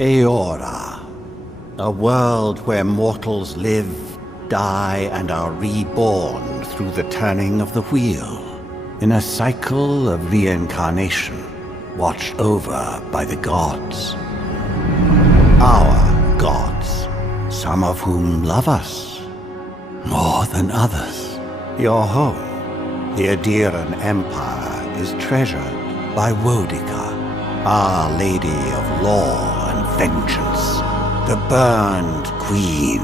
Eora, a world where mortals live, die, and are reborn through the turning of the wheel, in a cycle of reincarnation, watched over by the gods. Our gods, some of whom love us more than others. Your home, the Adiran Empire, is treasured by Wodica, Our Lady of Law and Vengeance, the Burned Queen.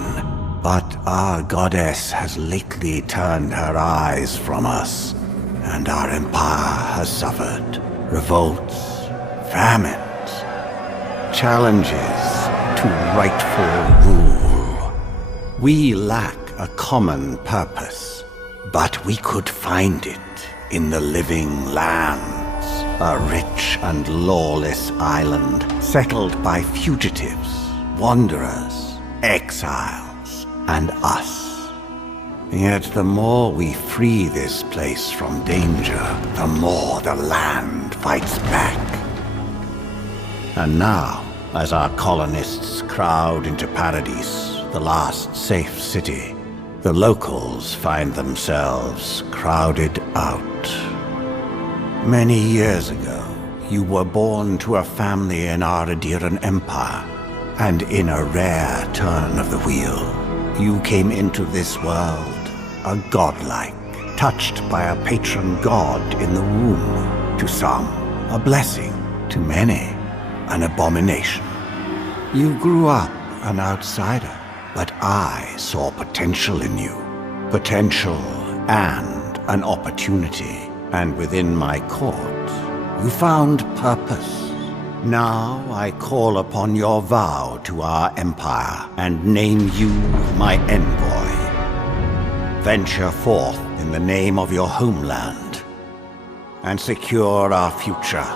But our goddess has lately turned her eyes from us, and our empire has suffered revolts, famines, challenges to rightful rule. We lack a common purpose, but we could find it in the living lands. A rich and lawless island settled by fugitives, wanderers, exiles, and us. Yet the more we free this place from danger, the more the land fights back. And now, as our colonists crowd into Paradise, the last safe city, the locals find themselves crowded out. Many years ago, you were born to a family in our Adiran Empire, and in a rare turn of the wheel, you came into this world a godlike, touched by a patron god in the womb. To some, a blessing; to many, an abomination. You grew up an outsider, but I saw potential in you. Potential and an opportunity. And within my court, you found purpose. Now I call upon your vow to our empire and name you my envoy. Venture forth in the name of your homeland and secure our future.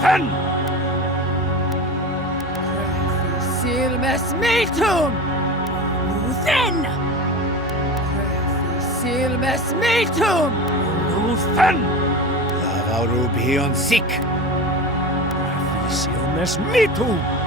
Luthen! Silmes metum! Luthen! Silmes metum! Luthen! Lavarubion sik! Silmes metum!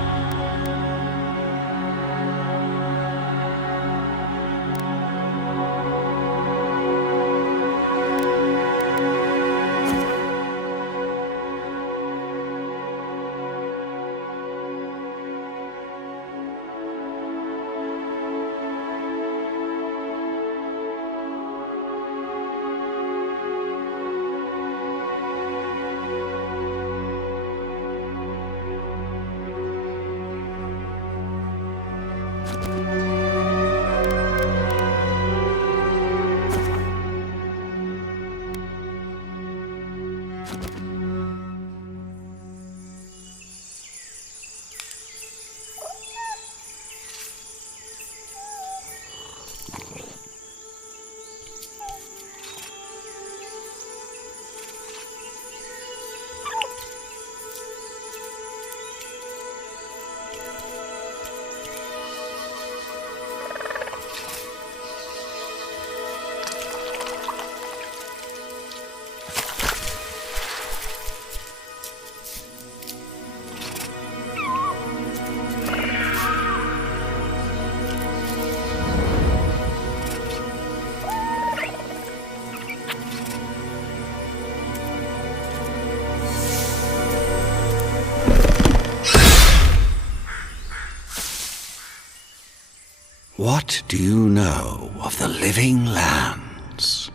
What do you know of the living lands?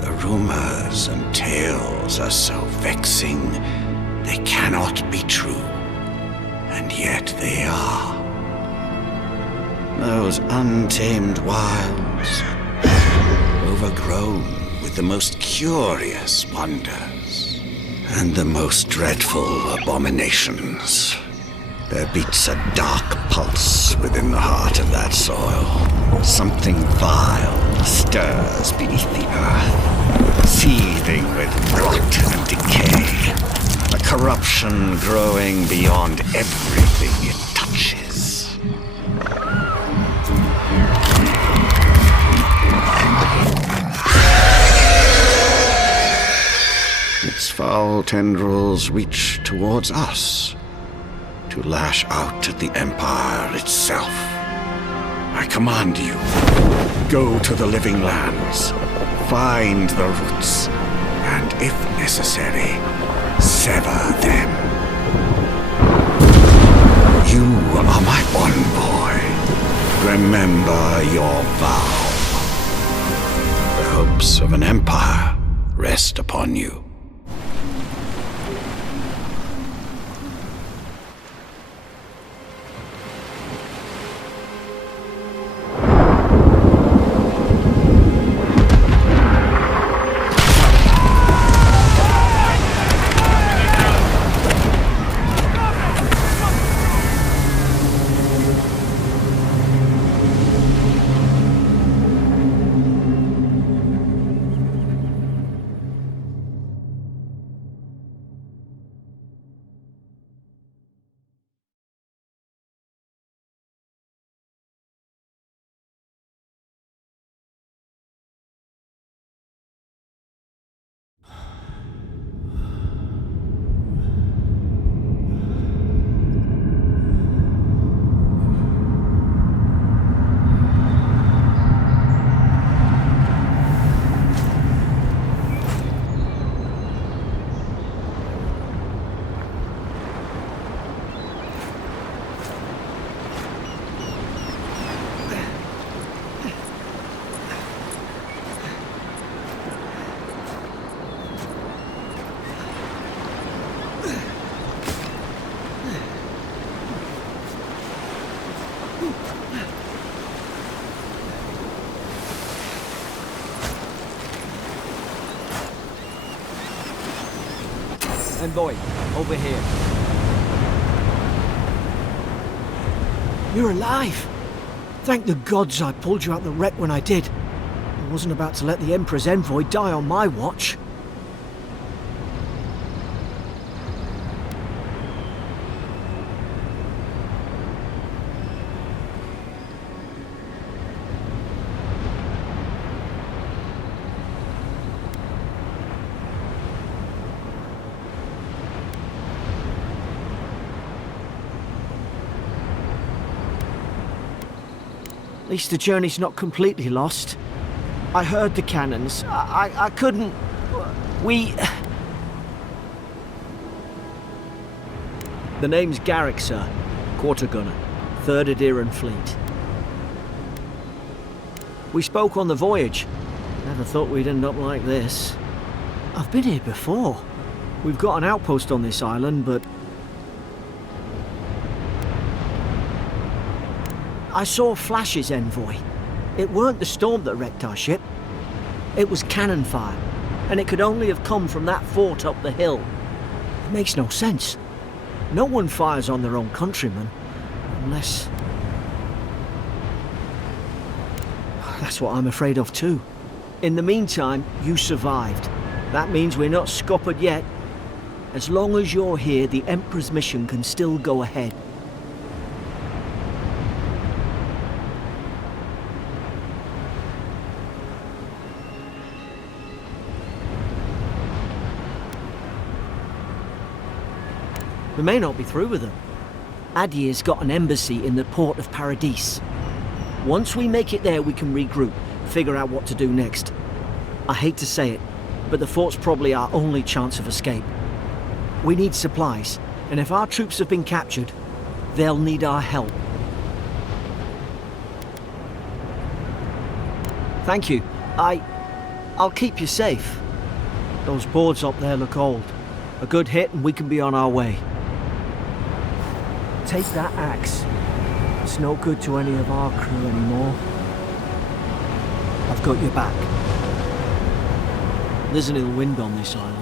The rumors and tales are so vexing, they cannot be true, and yet they are. Those untamed wilds, overgrown with the most curious wonders and the most dreadful abominations. There beats a dark pulse within the heart of that soil. Something vile stirs beneath the earth, seething with rot and decay. A corruption growing beyond everything it touches. Its foul tendrils reach towards us, to lash out at the Empire itself. I command you, go to the living lands, find the roots, and if necessary, sever them. You are my one boy. Remember your vow. The hopes of an empire rest upon you. Envoy, over here. You're alive! Thank the gods I pulled you out the wreck when I did. I wasn't about to let the Emperor's envoy die on my watch. At least the journey's not completely lost. I heard the cannons. I couldn't... We... The name's Garrick, sir. Quarter gunner. 3rd Adheran Fleet. We spoke on the voyage. Never thought we'd end up like this. I've been here before. We've got an outpost on this island, but... I saw flashes, Envoy. It weren't the storm that wrecked our ship. It was cannon fire, and it could only have come from that fort up the hill. It makes no sense. No one fires on their own countrymen, unless... That's what I'm afraid of too. In the meantime, you survived. That means we're not scuppered yet. As long as you're here, the Emperor's mission can still go ahead. We may not be through with them. Adir's got an embassy in the port of Paradis. Once we make it there, we can regroup, figure out what to do next. I hate to say it, but the fort's probably our only chance of escape. We need supplies, and if our troops have been captured, they'll need our help. Thank you. I'll keep you safe. Those boards up there look old. A good hit and we can be on our way. Take that axe. It's no good to any of our crew anymore. I've got your back. There's an ill wind on this island.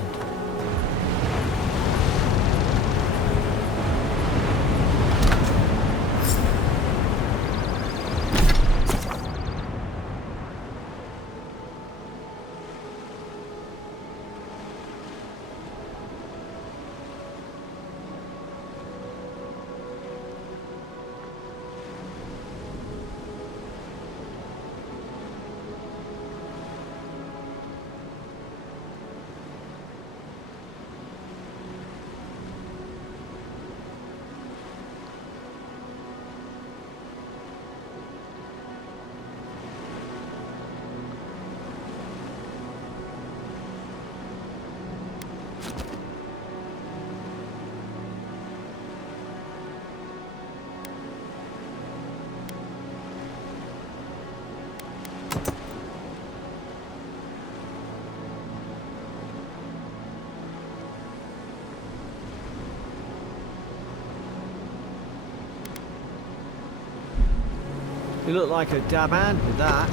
You look like a dab hand with that.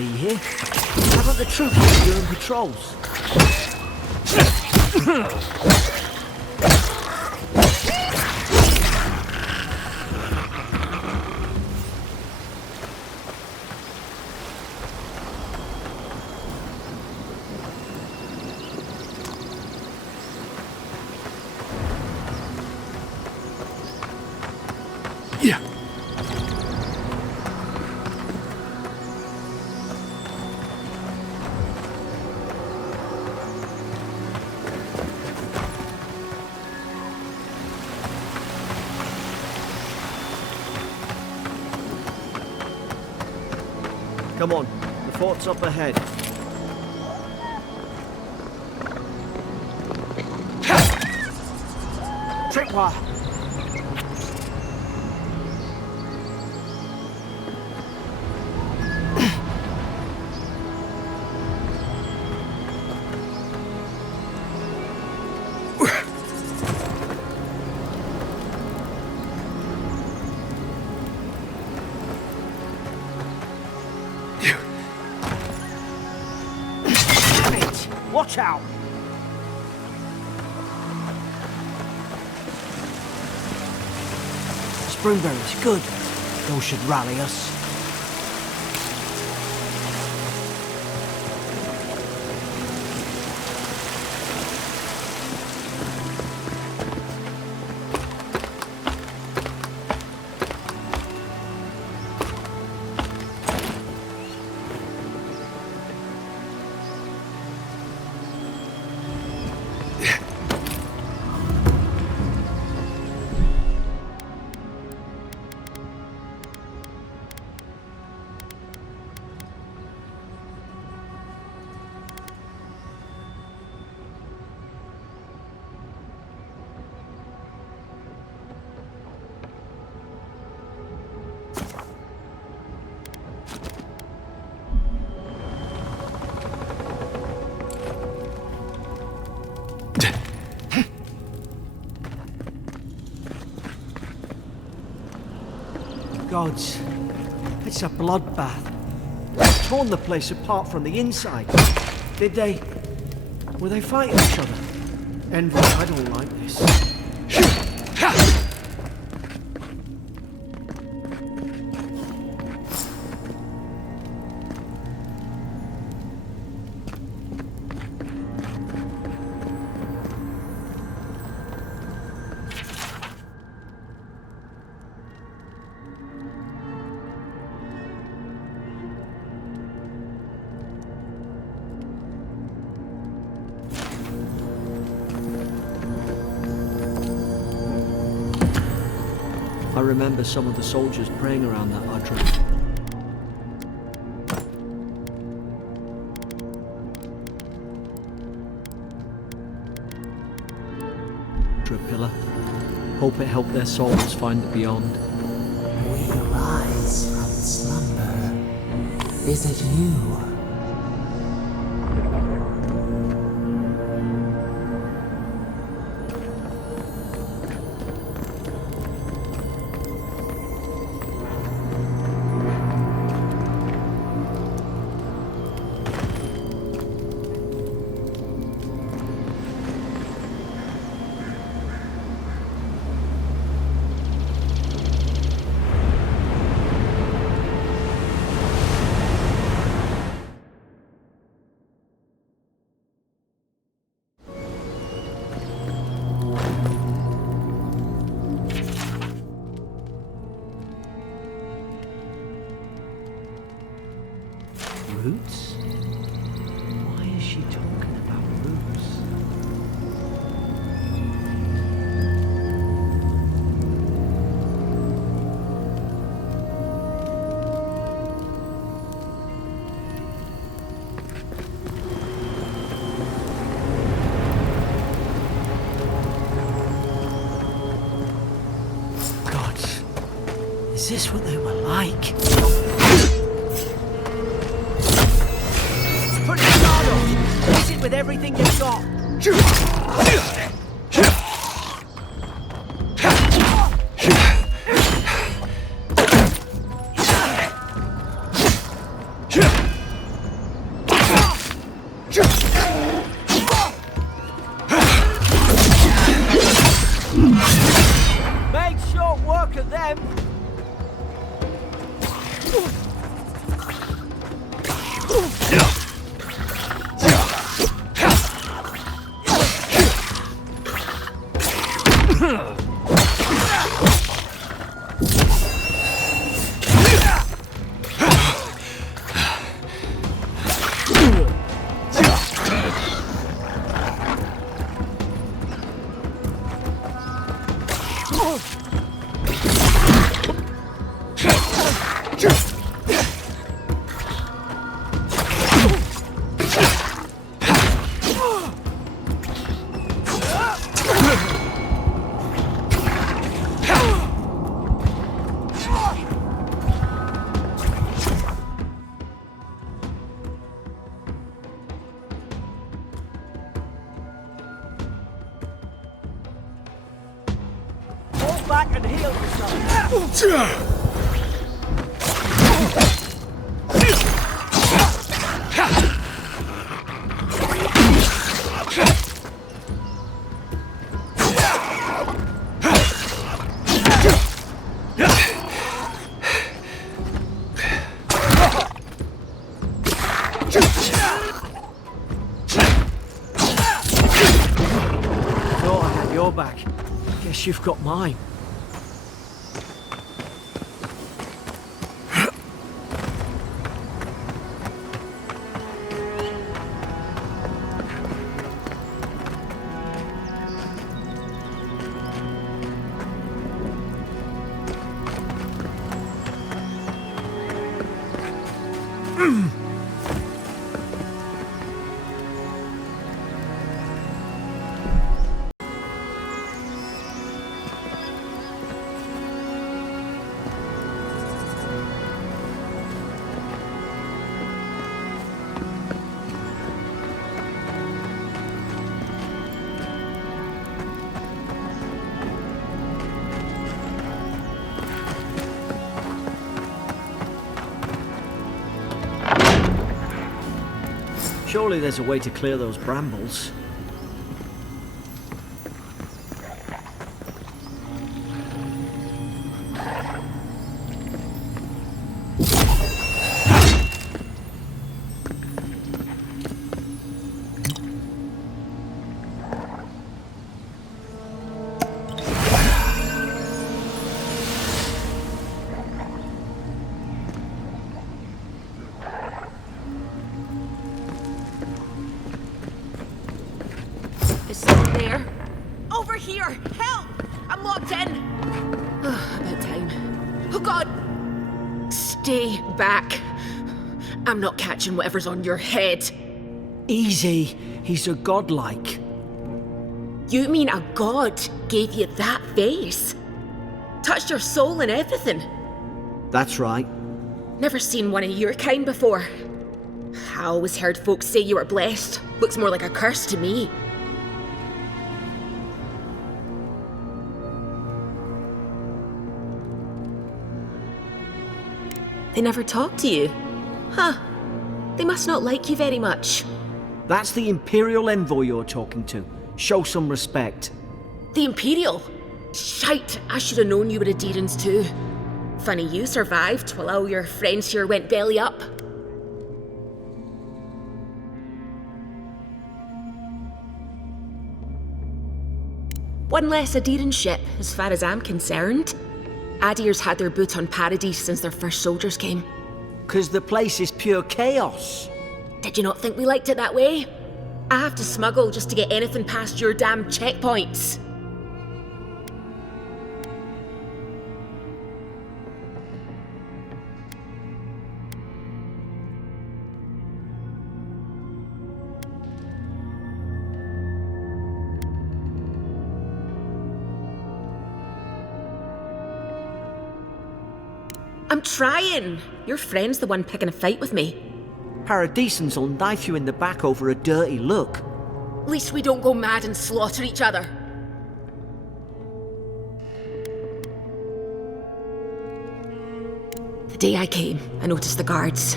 be here. Haven't the troops been doing patrols? Come on, the fort's up ahead. Tripwire! Watch out! Springberries, good. Those should rally us. Gods, it's a bloodbath. They've torn the place apart from the inside. Did they? Were they fighting each other? Envy, I don't like this. I remember some of the soldiers praying around that altar. Pillar. Hope it helped their souls find the beyond. We rise from slumber. Is it you? Roots? Why is she talking about roots? Gods, is this what they were like? With everything you've got. of them. Back and heal yourself. Thought I had your back. Guess you've got mine. Surely there's a way to clear those brambles. Is someone there? Over here! Help! I'm locked in! About time. Oh God! Stay back. I'm not catching whatever's on your head. Easy. He's a godlike. You mean a god gave you that face? Touched your soul and everything? That's right. Never seen one of your kind before. I always heard folks say you were blessed. Looks more like a curse to me. They never talk to you? Huh. They must not like you very much. That's the Imperial envoy you're talking to. Show some respect. The Imperial? Shite, I should have known you were Adherents too. Funny you survived while all your friends here went belly up. One less Adherent ship, as far as I'm concerned. Adir's had their boot on Paradise since their first soldiers came. 'Cause the place is pure chaos. Did you not think we liked it that way? I have to smuggle just to get anything past your damn checkpoints. I'm trying. Your friend's the one picking a fight with me. Paradisans will knife you in the back over a dirty look. At least we don't go mad and slaughter each other. The day I came, I noticed the guards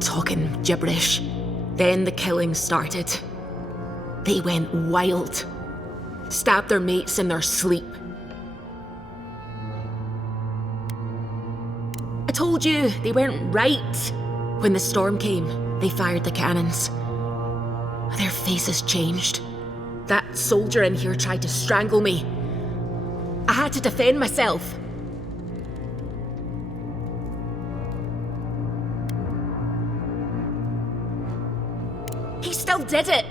talking gibberish. Then the killing started. They went wild. Stabbed their mates in their sleep. told you they weren't right. When the storm came, they fired the cannons. Their faces changed. That soldier in here tried to strangle me. I had to defend myself. He still did it.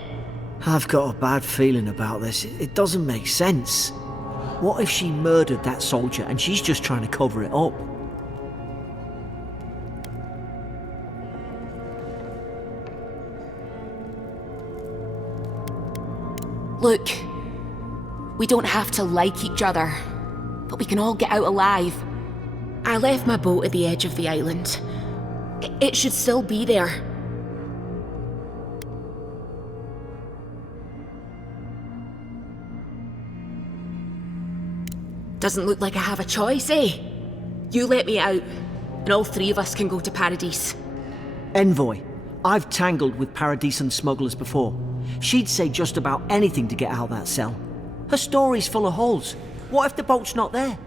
I've got a bad feeling about this. It doesn't make sense. What if she murdered that soldier and she's just trying to cover it up? Look, we don't have to like each other, but we can all get out alive. I left my boat at the edge of the island. It should still be there. Doesn't look like I have a choice, eh? You let me out, and all three of us can go to Paradise. Envoy, I've tangled with Paradisan smugglers before. She'd say just about anything to get out of that cell. Her story's full of holes. What if the boat's not there?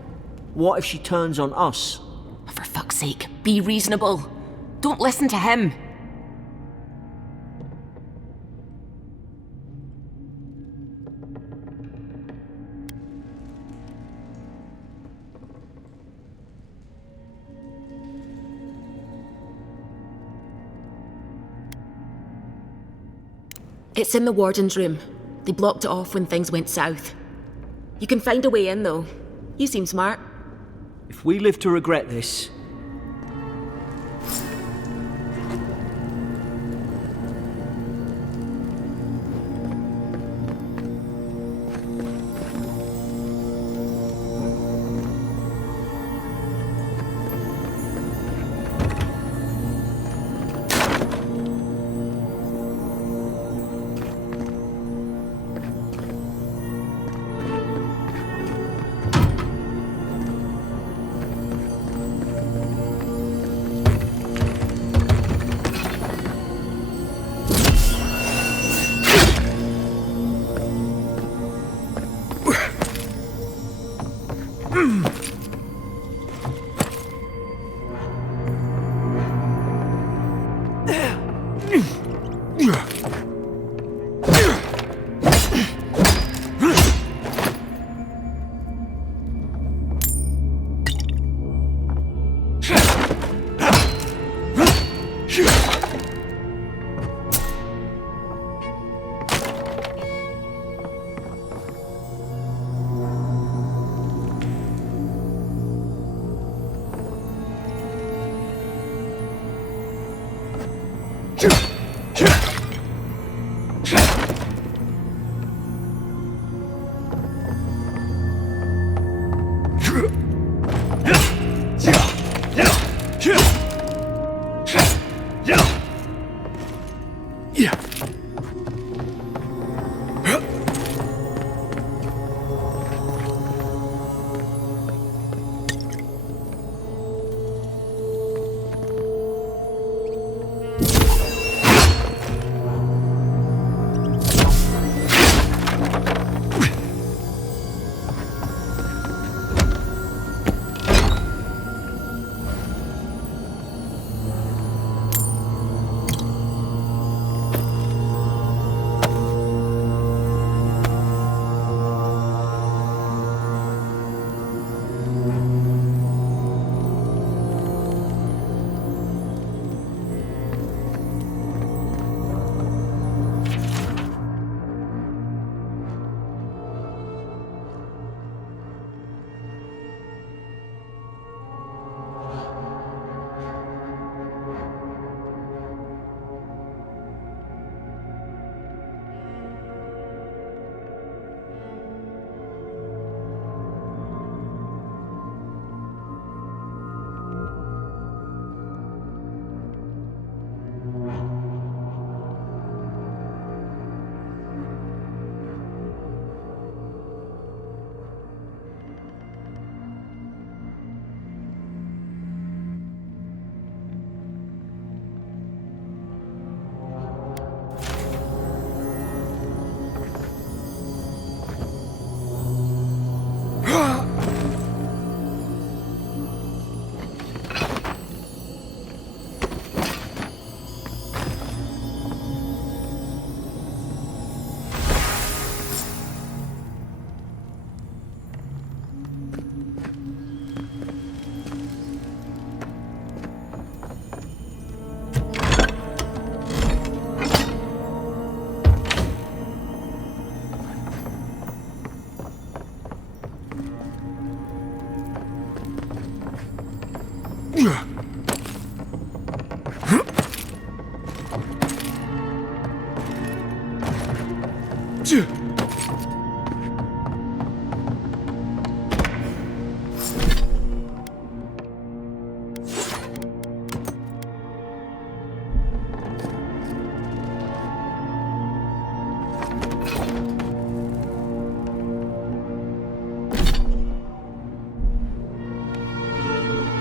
What if she turns on us? For fuck's sake, be reasonable. Don't listen to him. It's in the warden's room. They blocked it off when things went south. You can find a way in, though. You seem smart. If we live to regret this...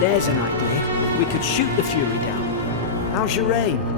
There's an idea. We could shoot the Fury down. How's your aim?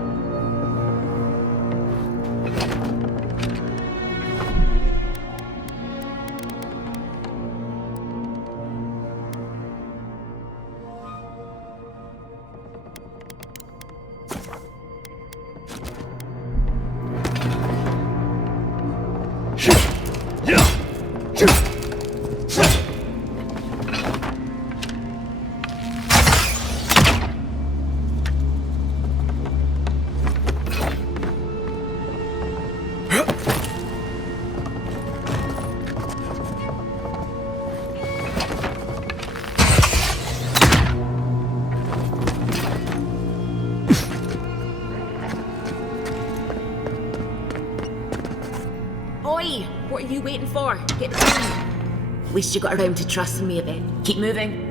Oi! What are you waiting for? Get the gun. At least you got around to trusting me a bit. Keep moving.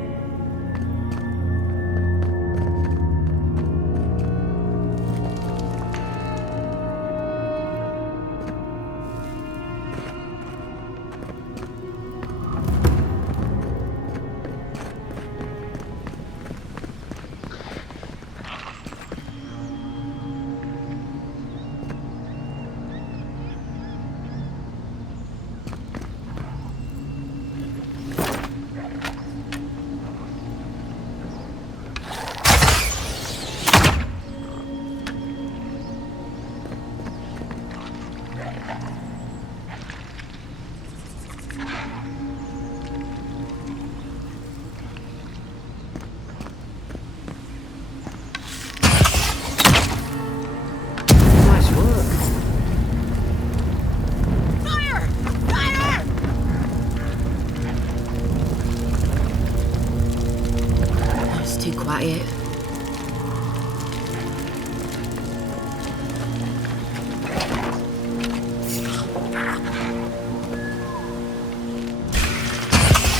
Too quiet.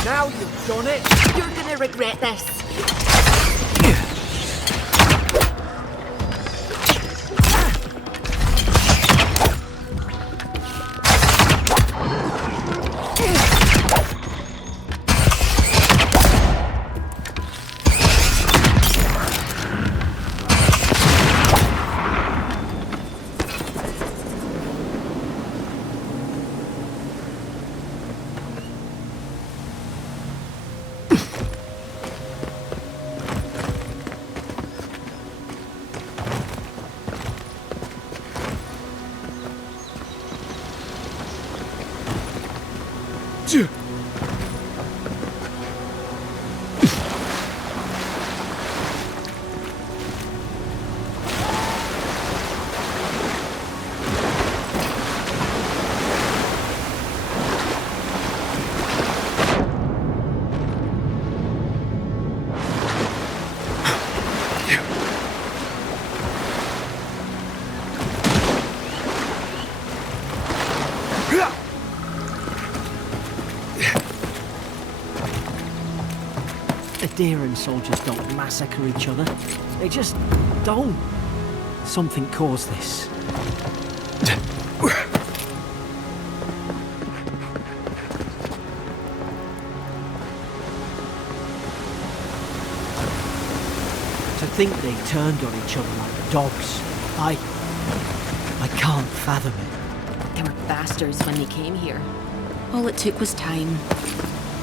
Now you've done it! You're gonna regret this. Adherent soldiers don't massacre each other. They just don't. Something caused this. To think they turned on each other like dogs. I can't fathom it. They were bastards when they came here. All it took was time.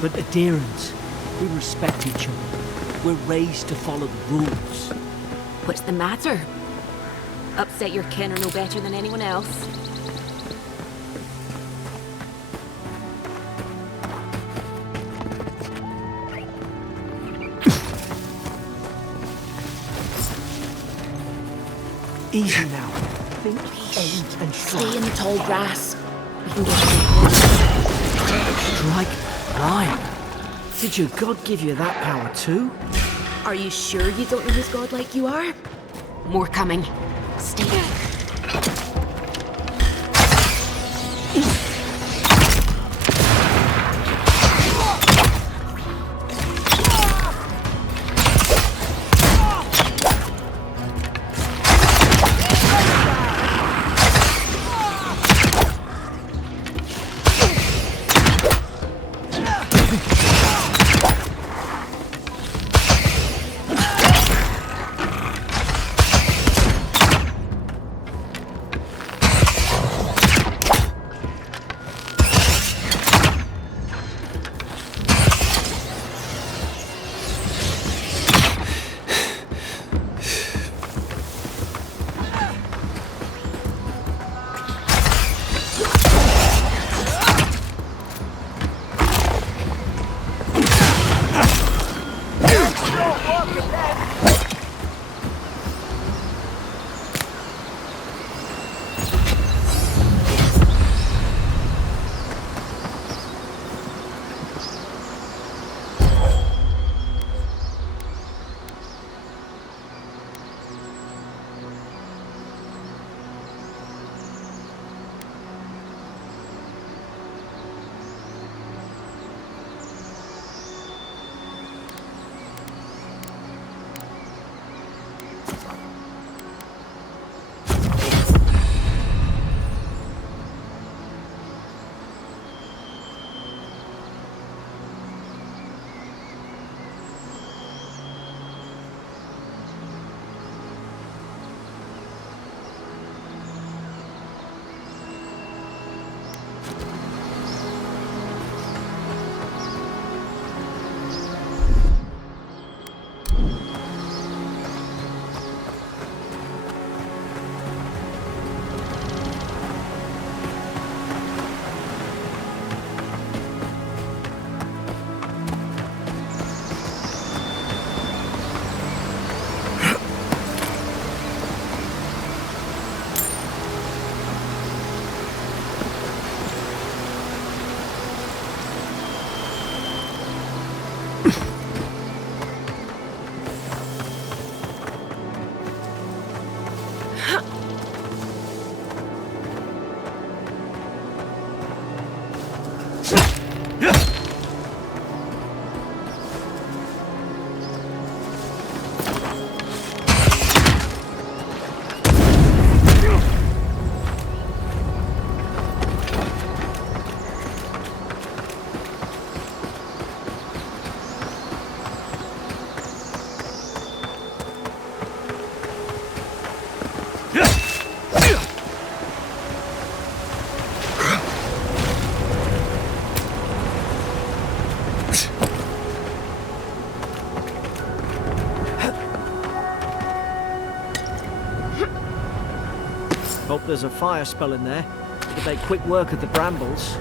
But adherents, we respect each other. We're raised to follow the rules. What's the matter? Upset your kin are no better than anyone else. Easy now. Think, aim, and Stay in strike. the tall grass. We can get Strike blind. Did your God give you that power too? Are you sure you don't know who's godlike you are? More coming. Stay back. Hope there's a fire spell in there. It'll make quick work of the brambles.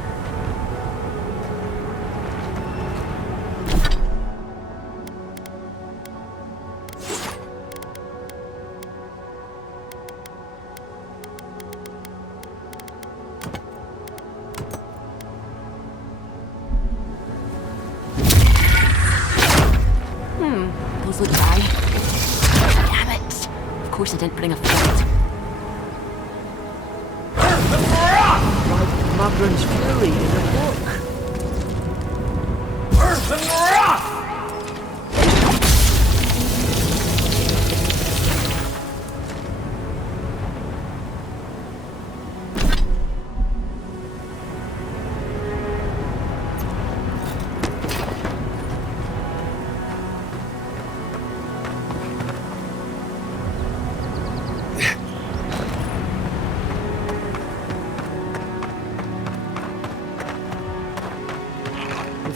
Those look dry. Damn it! Of course I didn't bring a flint. Like Magran's Fury in a book.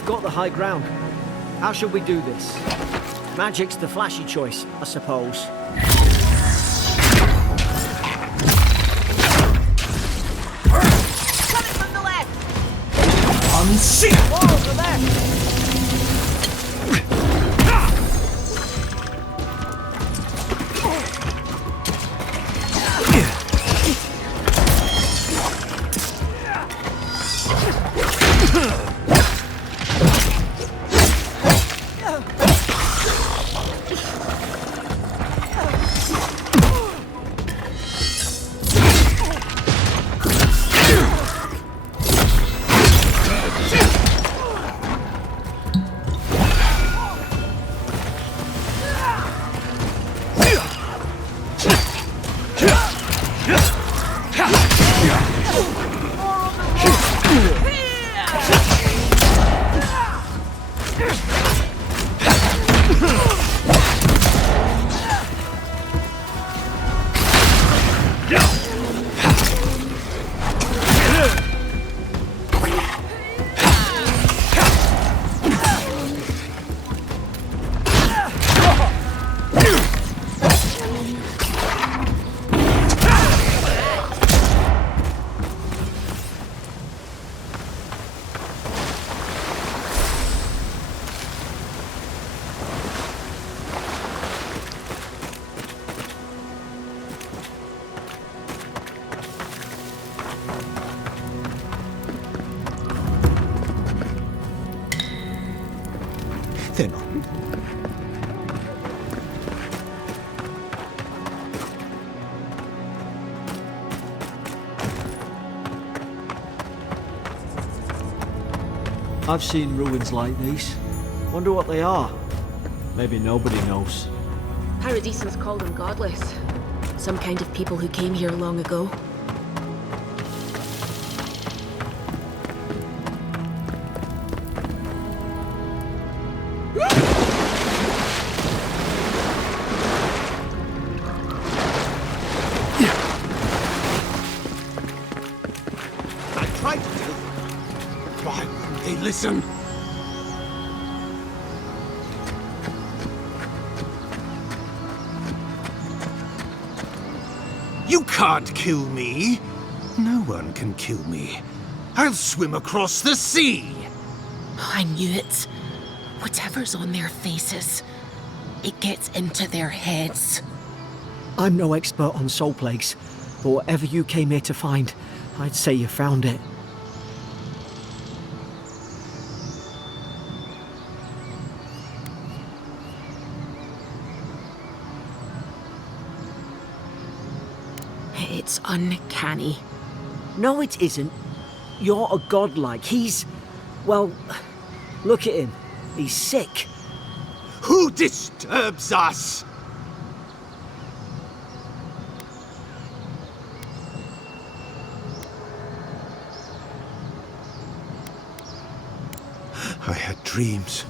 Got the high ground. How should we do this? Magic's the flashy choice, I suppose. Coming from the left! Unseen! Whoa, the left! They're not. I've seen ruins like these. Wonder what they are. Maybe nobody knows. Paradisans call them godless. Some kind of people who came here long ago. I tried to tell them. Why wouldn't they listen? You can't kill me. No one can kill me. I'll swim across the sea. I knew it. Whatever's on their faces, it gets into their heads. I'm no expert on soul plagues, but whatever you came here to find, I'd say you found it. It's uncanny. No, it isn't. You're a godlike. He's... well, look at him. He's sick. Who disturbs us? I had dreams.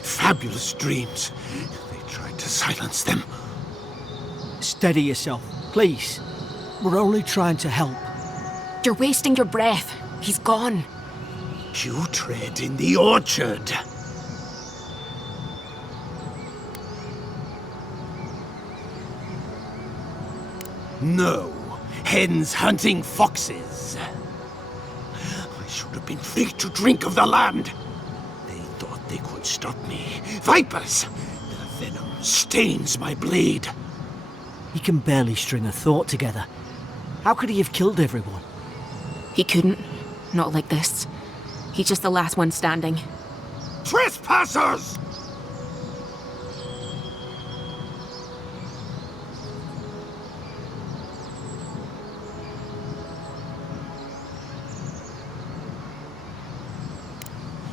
Fabulous dreams. They tried to silence them. Steady yourself, please. We're only trying to help. You're wasting your breath. He's gone. You tread in the orchard. No. Hens hunting foxes. I should have been free to drink of the land. They thought they could stop me. Vipers! Their venom stains my blade. He can barely string a thought together. How could he have killed everyone? He couldn't. Not like this. He's just the last one standing. Trespassers!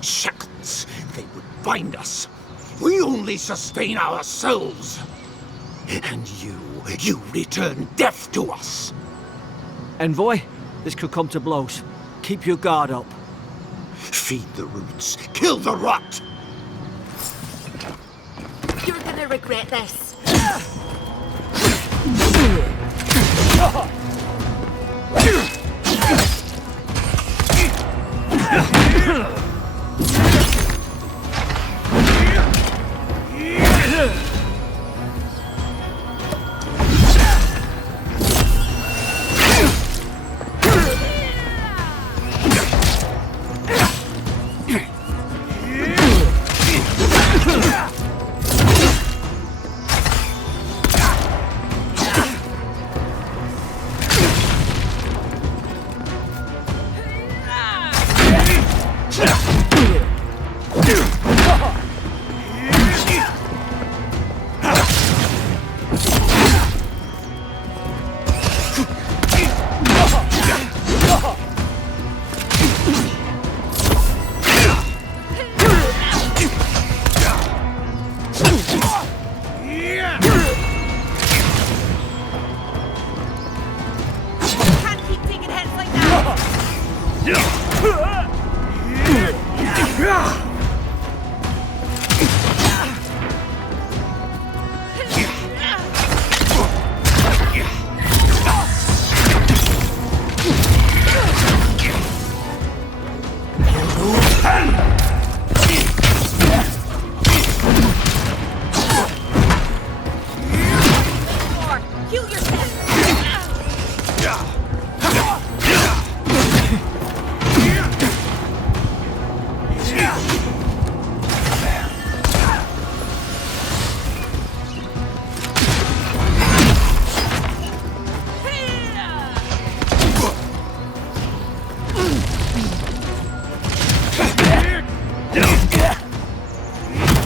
Shackles! They would bind us. We only sustain ourselves. And you return death to us. Envoy, this could come to blows. Keep your guard up. Feed the roots, kill the rot! You're gonna regret this. Can't keep taking hits like that. Heal yourself.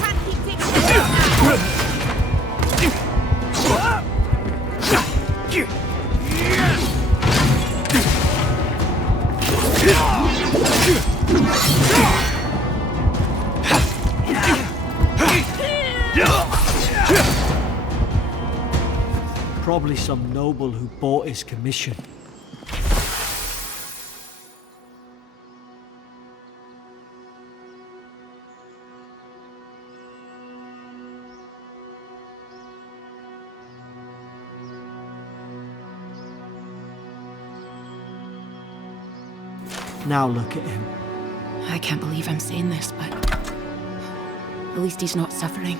Can't keep taking Probably some noble who bought his commission. Now look at him. I can't believe I'm saying this, but at least he's not suffering.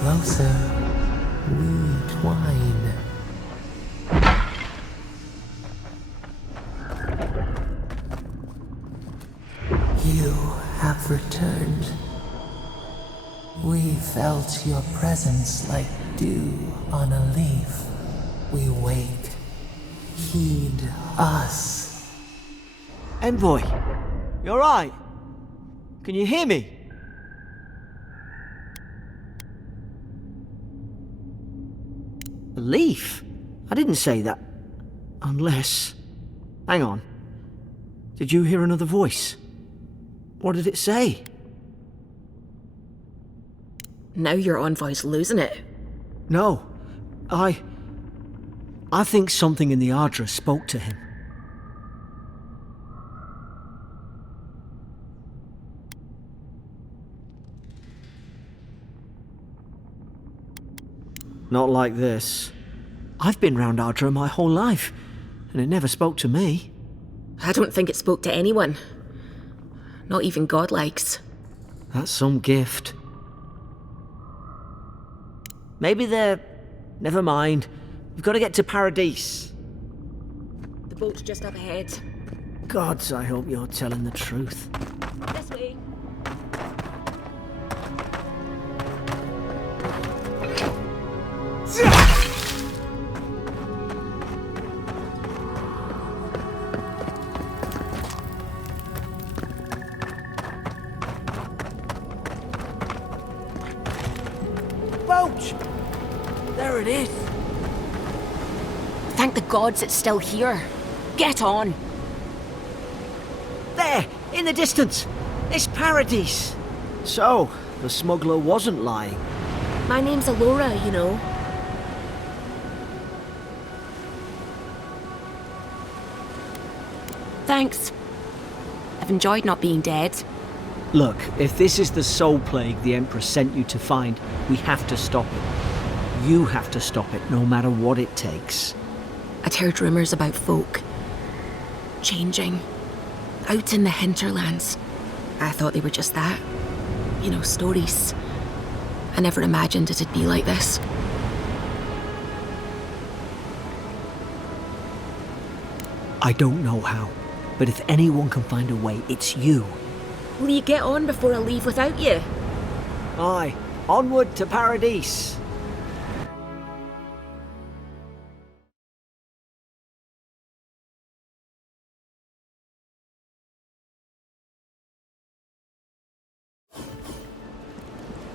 Closer, we twine. You have returned. We felt your presence like dew on a leaf. We wake. Heed us. Envoy, you alright? Can you hear me? A leaf? I didn't say that. Unless... Hang on. Did you hear another voice? What did it say? Now your envoy's losing it. No. I think something in the Ardra spoke to him. Not like this. I've been round Ardra my whole life, and it never spoke to me. I don't think it spoke to anyone. Not even godlikes. That's some gift. Maybe they're... Never mind. We've got to get to Paradise. The boat's just up ahead. Gods, I hope you're telling the truth. This way. Boat! There it is. Thank the gods it's still here. Get on. There, in the distance. It's Paradise. So, the smuggler wasn't lying. My name's Alora, you know. Thanks. I've enjoyed not being dead. Look, if this is the soul plague the Empress sent you to find, we have to stop it. You have to stop it, no matter what it takes. I'd heard rumours about folk changing out in the hinterlands. I thought they were just that. You know, stories. I never imagined it'd be like this. I don't know how, but if anyone can find a way, it's you. Will you get on before I leave without you? Aye, onward to Paradise.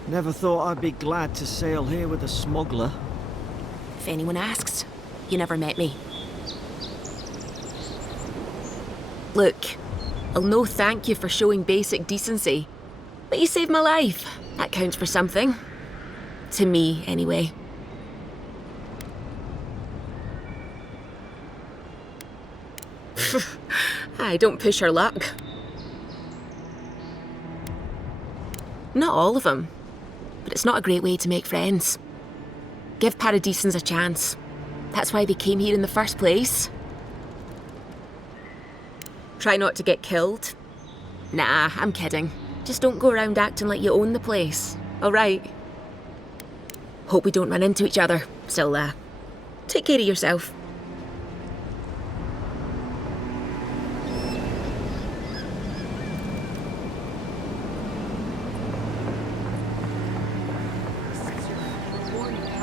Never thought I'd be glad to sail here with a smuggler. If anyone asks, you never met me. Look, I'll no thank you for showing basic decency, but you saved my life. That counts for something. To me, anyway. I don't push her luck. Not all of them, but it's not a great way to make friends. Give Paradisans a chance. That's why they came here in the first place. Try not to get killed. Nah, I'm kidding. Just don't go around acting like you own the place, alright? Hope we don't run into each other. Still, take care of yourself.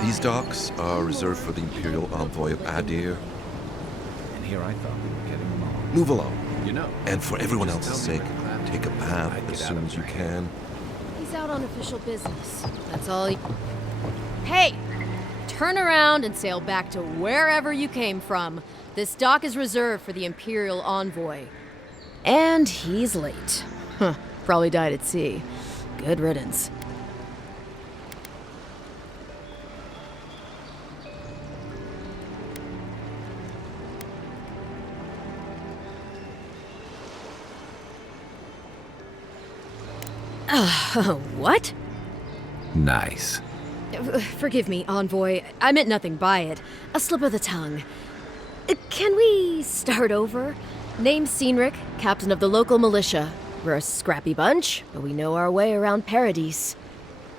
These docks are reserved for the Imperial Envoy of Adir. And here I thought we were getting along. Move along. You know. And for everyone else's sake, take a bath as soon as you can. He's out on official business. That's all he... Hey! Turn around and sail back to wherever you came from. This dock is reserved for the Imperial Envoy. And he's late. Huh. Probably died at sea. Good riddance. What? Nice. Forgive me, Envoy. I meant nothing by it. A slip of the tongue. Can we start over? Name's Cynric, captain of the local militia. We're a scrappy bunch, but we know our way around Paradise.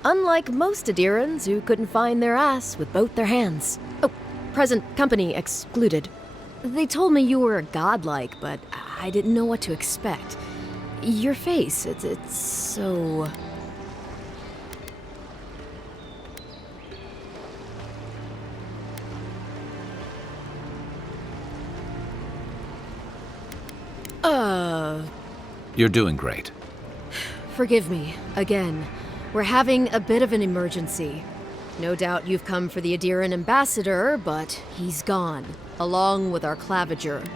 Unlike most Adirans who couldn't find their ass with both their hands. Oh, present company excluded. They told me you were godlike, but I didn't know what to expect. Your face, it's so... You're doing great. Forgive me, again. We're having a bit of an emergency. No doubt you've come for the Adiran ambassador, but he's gone, along with our claviger.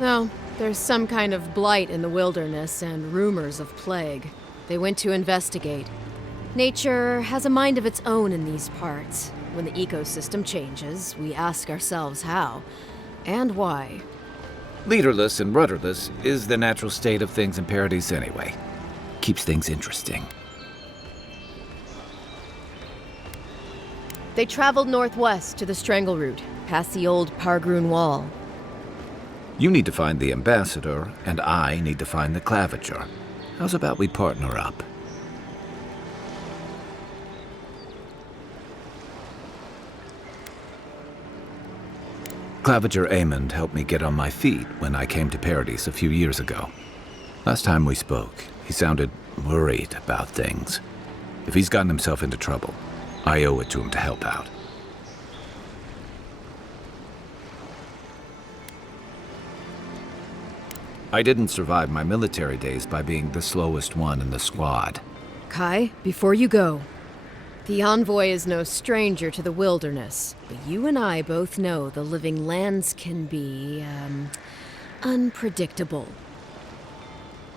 No, there's some kind of blight in the wilderness and rumors of plague. They went to investigate. Nature has a mind of its own in these parts. When the ecosystem changes, we ask ourselves how and why. Leaderless and rudderless is the natural state of things in Paradise anyway. Keeps things interesting. They traveled northwest to the Strangle Route, past the old Pargroon Wall. You need to find the ambassador, and I need to find the claviger. How's about we partner up? Claviger Amond helped me get on my feet when I came to Paradise a few years ago. Last time we spoke, he sounded worried about things. If he's gotten himself into trouble, I owe it to him to help out. I didn't survive my military days by being the slowest one in the squad. Kai, before you go, the Envoy is no stranger to the wilderness, but you and I both know the living lands can be, unpredictable.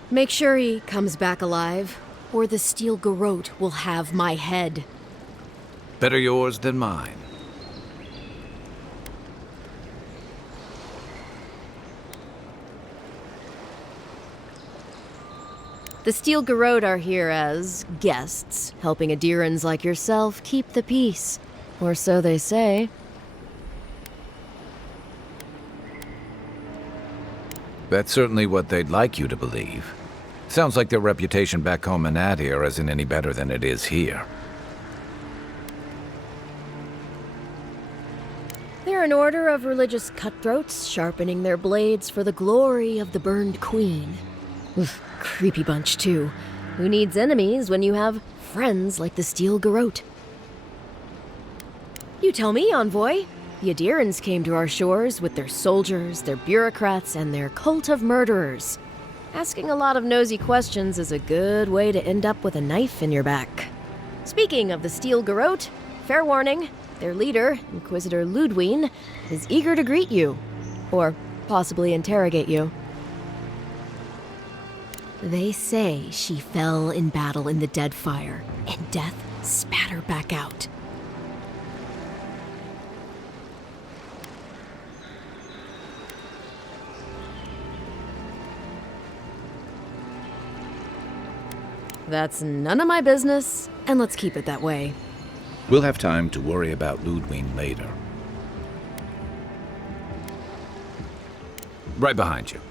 Make sure he comes back alive, or the Steel Garrote will have my head. Better yours than mine. The Steel Garrote are here as guests, helping Adirans like yourself keep the peace. Or so they say. That's certainly what they'd like you to believe. Sounds like their reputation back home in Adir isn't any better than it is here. They're an order of religious cutthroats, sharpening their blades for the glory of the burned queen. Oof, creepy bunch, too. Who needs enemies when you have friends like the Steel Garrote? You tell me, Envoy. The Adirans came to our shores with their soldiers, their bureaucrats, and their cult of murderers. Asking a lot of nosy questions is a good way to end up with a knife in your back. Speaking of the Steel Garrote, fair warning, their leader, Inquisitor Ludwine, is eager to greet you. Or possibly interrogate you. They say she fell in battle in the Deadfire, and death spat her back out. That's none of my business, and let's keep it that way. We'll have time to worry about Ludwine later. Right behind you.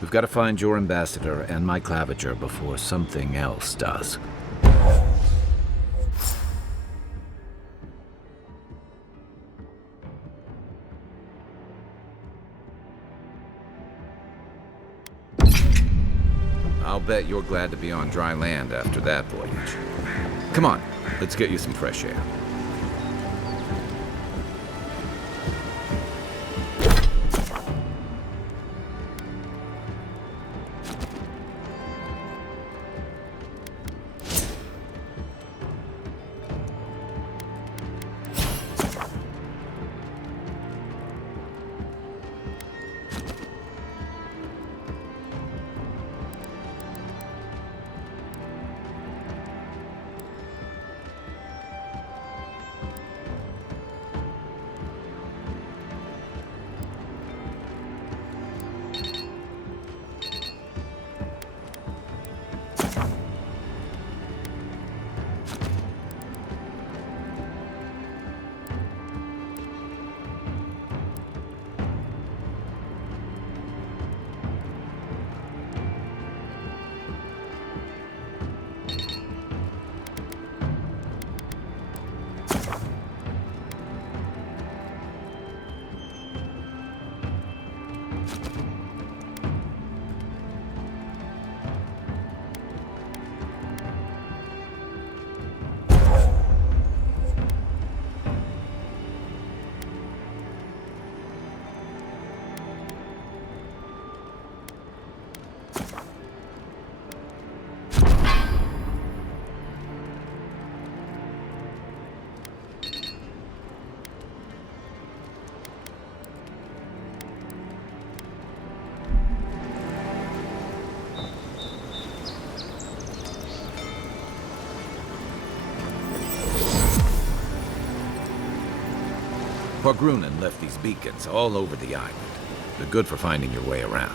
We've got to find your ambassador and my claviger before something else does. I'll bet you're glad to be on dry land after that voyage. Come on, let's get you some fresh air. Pargrunen left these beacons all over the island. They're good for finding your way around.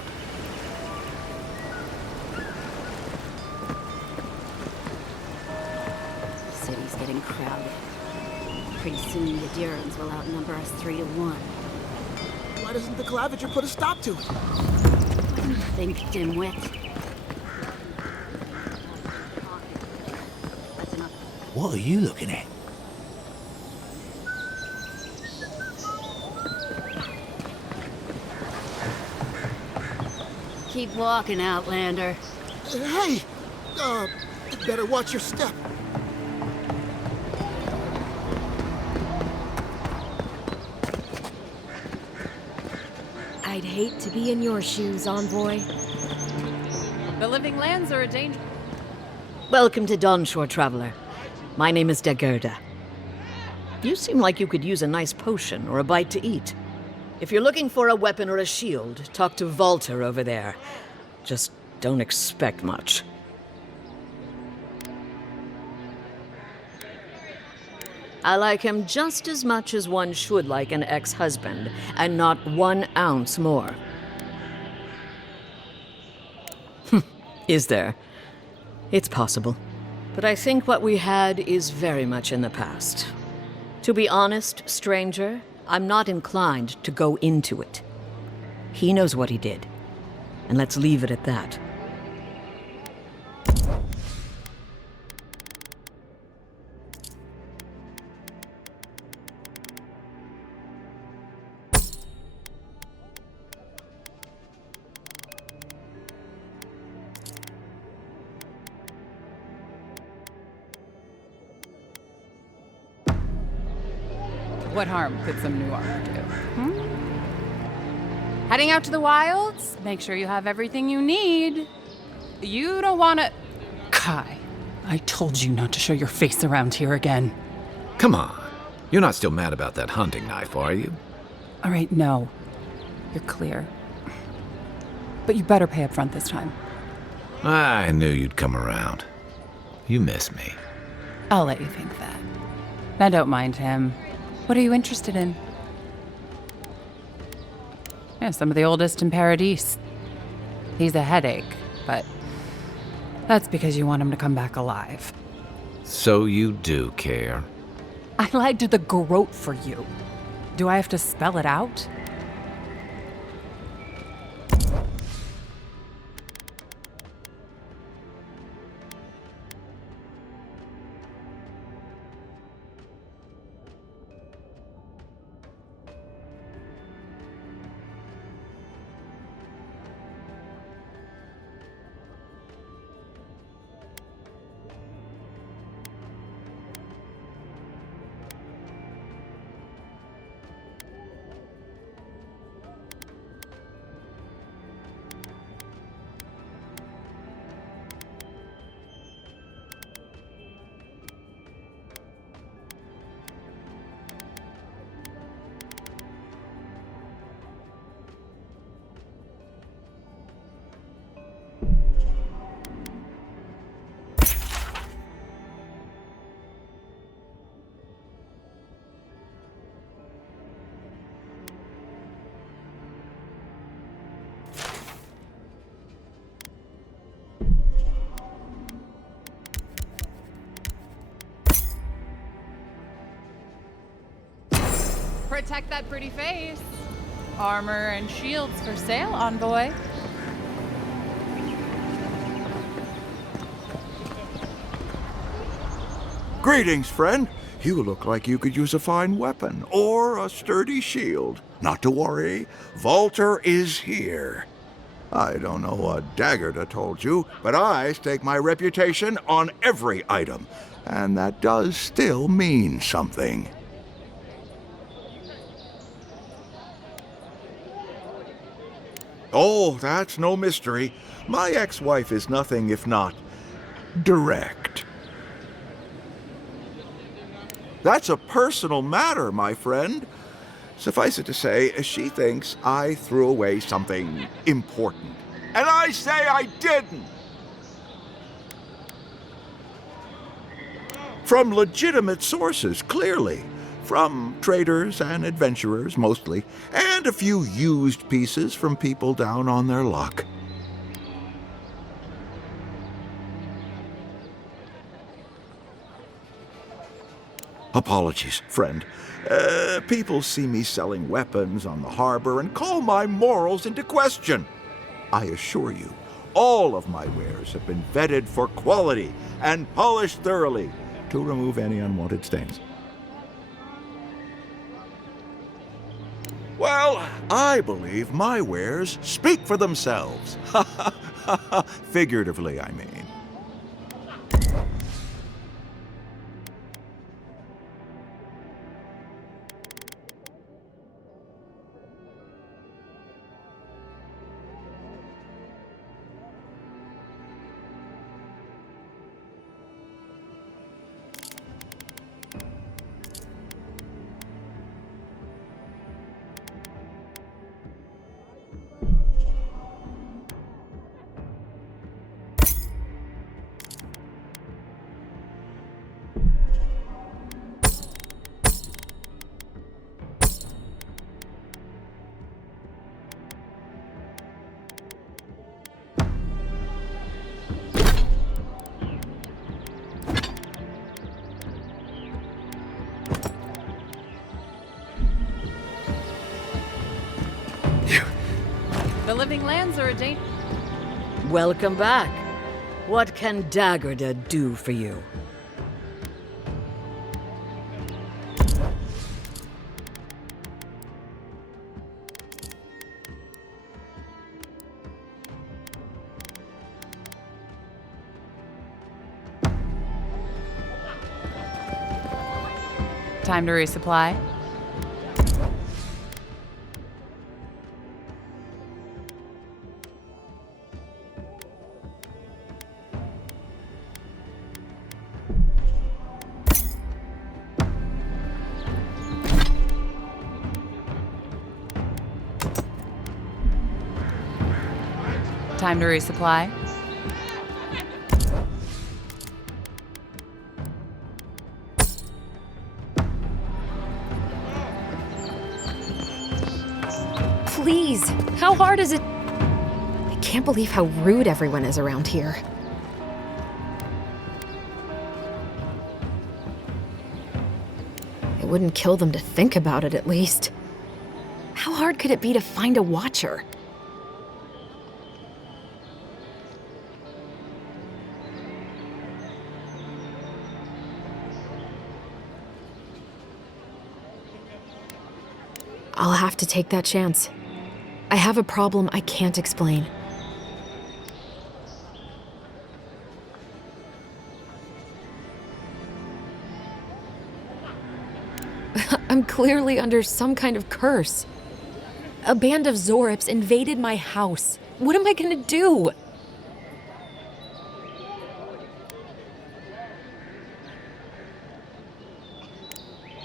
The city's getting crowded. Pretty soon the Adirans will outnumber us 3-1. Why doesn't the Clavager put a stop to it? What do you think, dimwit? That's enough. What are you looking at? Keep walking, Outlander. Hey! Better watch your step. I'd hate to be in your shoes, Envoy. The living lands are a danger. Welcome to Dawnshore, Traveler. My name is Dagerda. You seem like you could use a nice potion or a bite to eat. If you're looking for a weapon or a shield, talk to Walter over there. Just don't expect much. I like him just as much as one should like an ex-husband, and not 1 ounce more. Is there? It's possible. But I think what we had is very much in the past. To be honest, stranger, I'm not inclined to go into it. He knows what he did. And let's leave it at that. What harm could some new armor do? Heading out to the wilds? Make sure you have everything you need. You don't want to... Kai, I told you not to show your face around here again. Come on. You're not still mad about that hunting knife, are you? All right, no. You're clear. But you better pay up front this time. I knew you'd come around. You miss me. I'll let you think that. Now don't mind him. What are you interested in? Yeah, some of the oldest in Paradise. He's a headache, but that's because you want him to come back alive. So you do care. I lied to the Garrote for you. Do I have to spell it out? Protect that pretty face. Armor and shields for sale, Envoy. Greetings, friend. You look like you could use a fine weapon or a sturdy shield. Not to worry, Walter is here. I don't know what Dagerda told you, but I stake my reputation on every item, and that does still mean something. Oh, that's no mystery. My ex-wife is nothing if not direct. That's a personal matter, my friend. Suffice it to say, she thinks I threw away something important. And I say I didn't! From legitimate sources, clearly. From traders and adventurers, mostly, and a few used pieces from people down on their luck. Apologies, friend. People see me selling weapons on the harbor and call my morals into question. I assure you, all of my wares have been vetted for quality and polished thoroughly to remove any unwanted stains. Well, I believe my wares speak for themselves. Figuratively, I mean. The living lands are a danger. Welcome back. What can Daggerda do for you? Time to resupply. Time to resupply. Please, how hard is it? I can't believe how rude everyone is around here. It wouldn't kill them to think about it, at least. How hard could it be to find a watcher? I'll have to take that chance. I have a problem I can't explain. I'm clearly under some kind of curse. A band of Zorips invaded my house. What am I gonna do?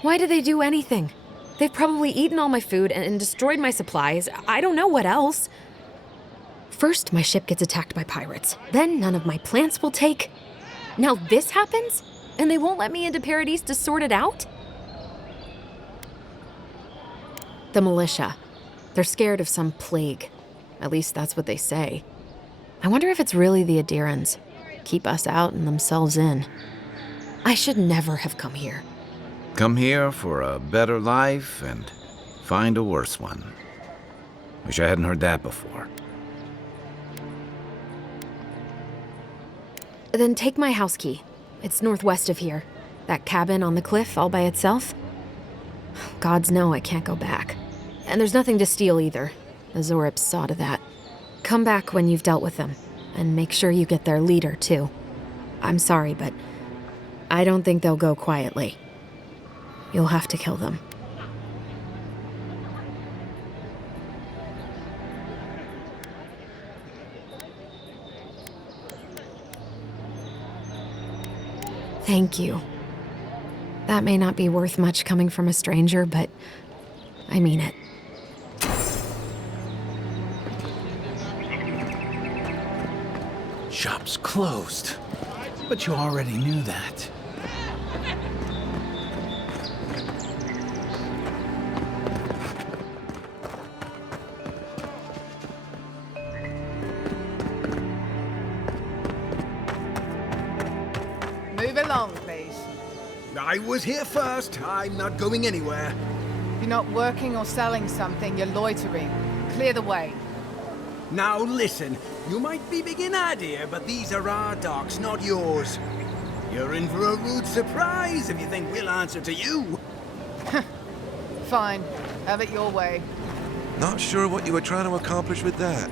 Why did they do anything? They've probably eaten all my food and destroyed my supplies. I don't know what else. First, my ship gets attacked by pirates. Then none of my plants will take. Now this happens? And they won't let me into Paradise to sort it out? The militia. They're scared of some plague. At least that's what they say. I wonder if it's really the Adirans. Keep us out and themselves in. I should never have come here. Come here for a better life and find a worse one. Wish I hadn't heard that before. Then take my house key. It's northwest of here. That cabin on the cliff all by itself. Gods know I can't go back. And there's nothing to steal either. The Zorips saw to that. Come back when you've dealt with them. And make sure you get their leader, too. I'm sorry, but I don't think they'll go quietly. You'll have to kill them. Thank you. That may not be worth much coming from a stranger, but I mean it. Shop's closed. But you already knew that. along, please. I was here first. I'm not going anywhere. If you're not working or selling something, you're loitering. Clear the way. Now listen, you might be big in idea, but these are our docks, not yours. You're in for a rude surprise if you think we'll answer to you. Fine. Have it your way. Not sure what you were trying to accomplish with that.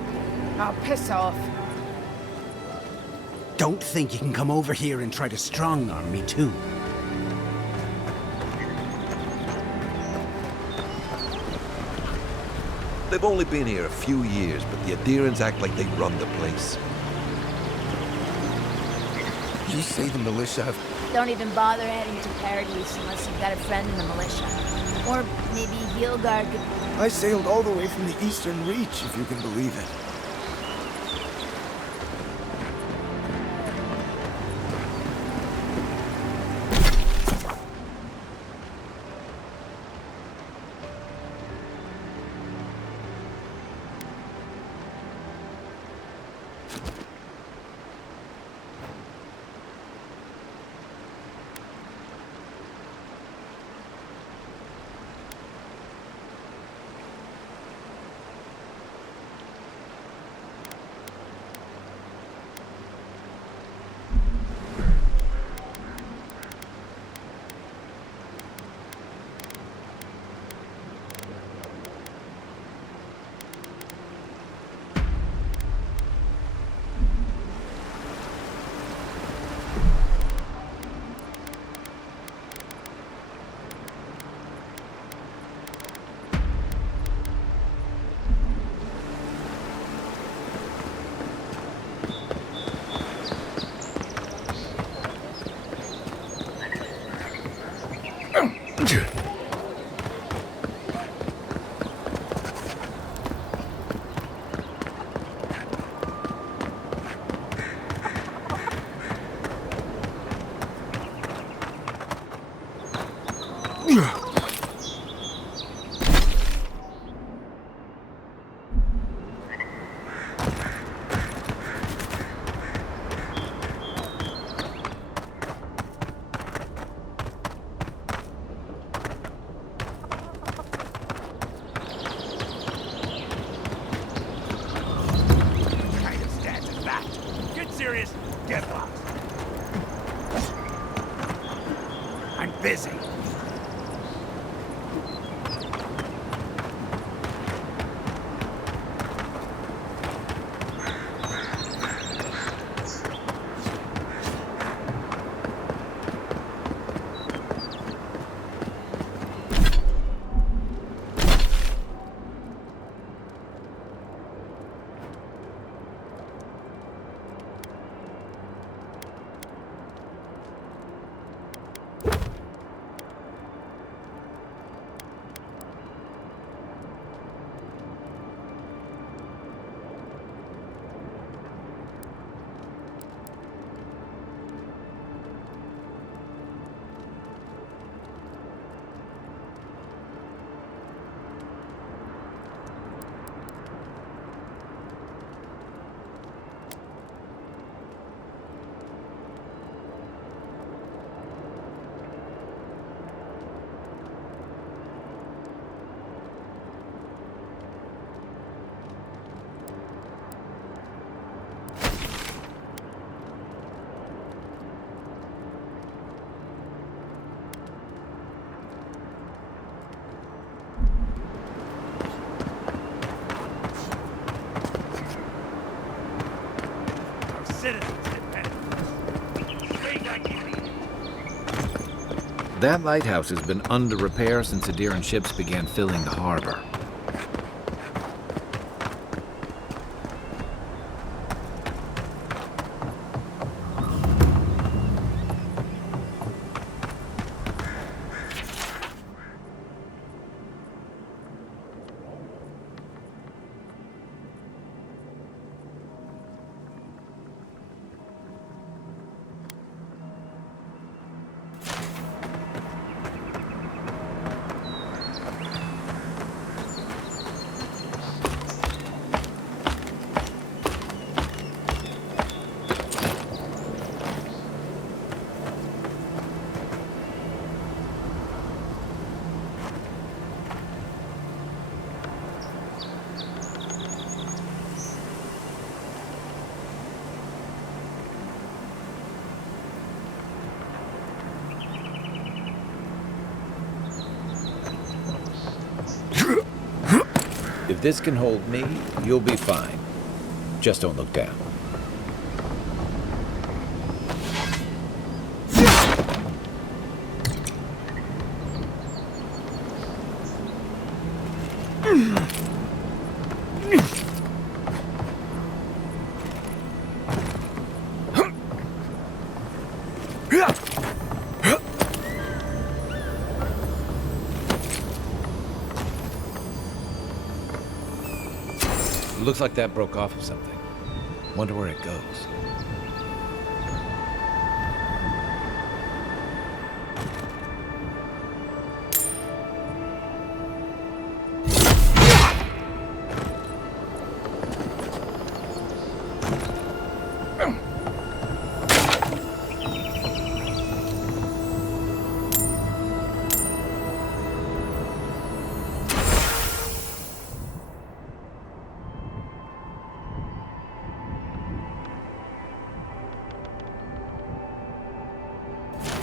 I'll piss off. Don't think you can come over here and try to strong-arm me, too. They've only been here a few years, but the adherents act like they run the place. You say the militia have... Don't even bother heading to Paradise unless you've got a friend in the militia. Or maybe Heelgar could... I sailed all the way from the Eastern Reach, if you can believe it. Busy. That lighthouse has been under repair since Adherent ships began filling the harbor. If this can hold me, you'll be fine. Just don't look down. Looks like that broke off of something. Wonder where it goes.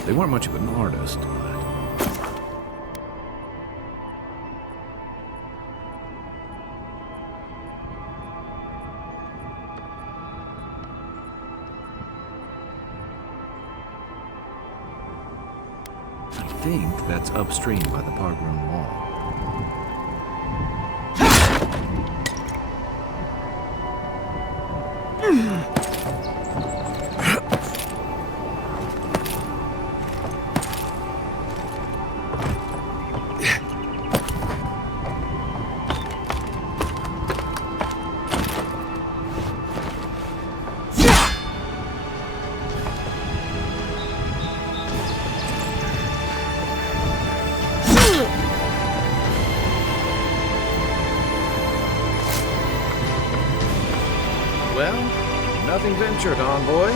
They weren't much of an artist, but... I think that's upstream by the Pargroom Wall. Well, nothing ventured, envoy.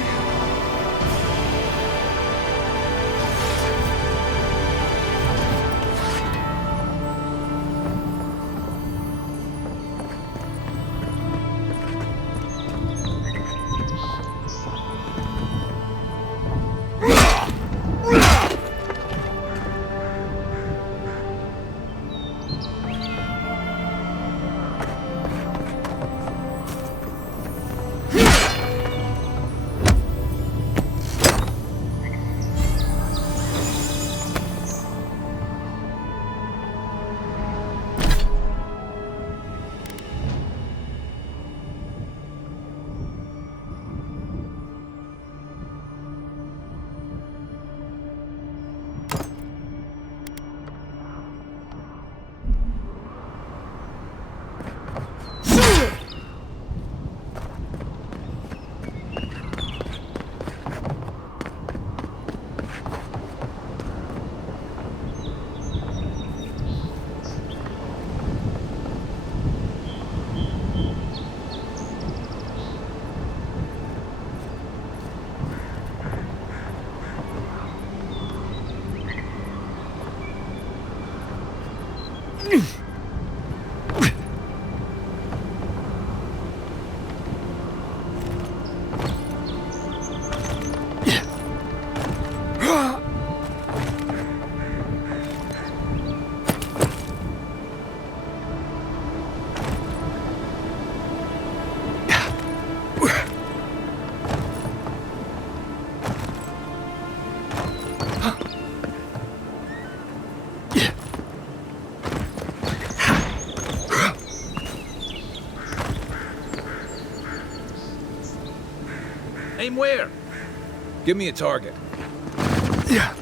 Aim where? Give me a target. Yeah.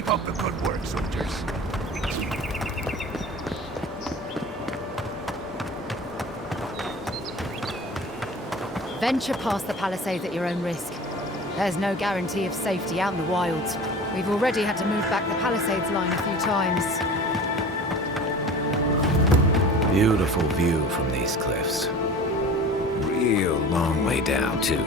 Keep up the good work, soldiers. Venture past the palisades at your own risk. There's no guarantee of safety out in the wilds. We've already had to move back the palisades line a few times. Beautiful view from these cliffs. Real long way down, too.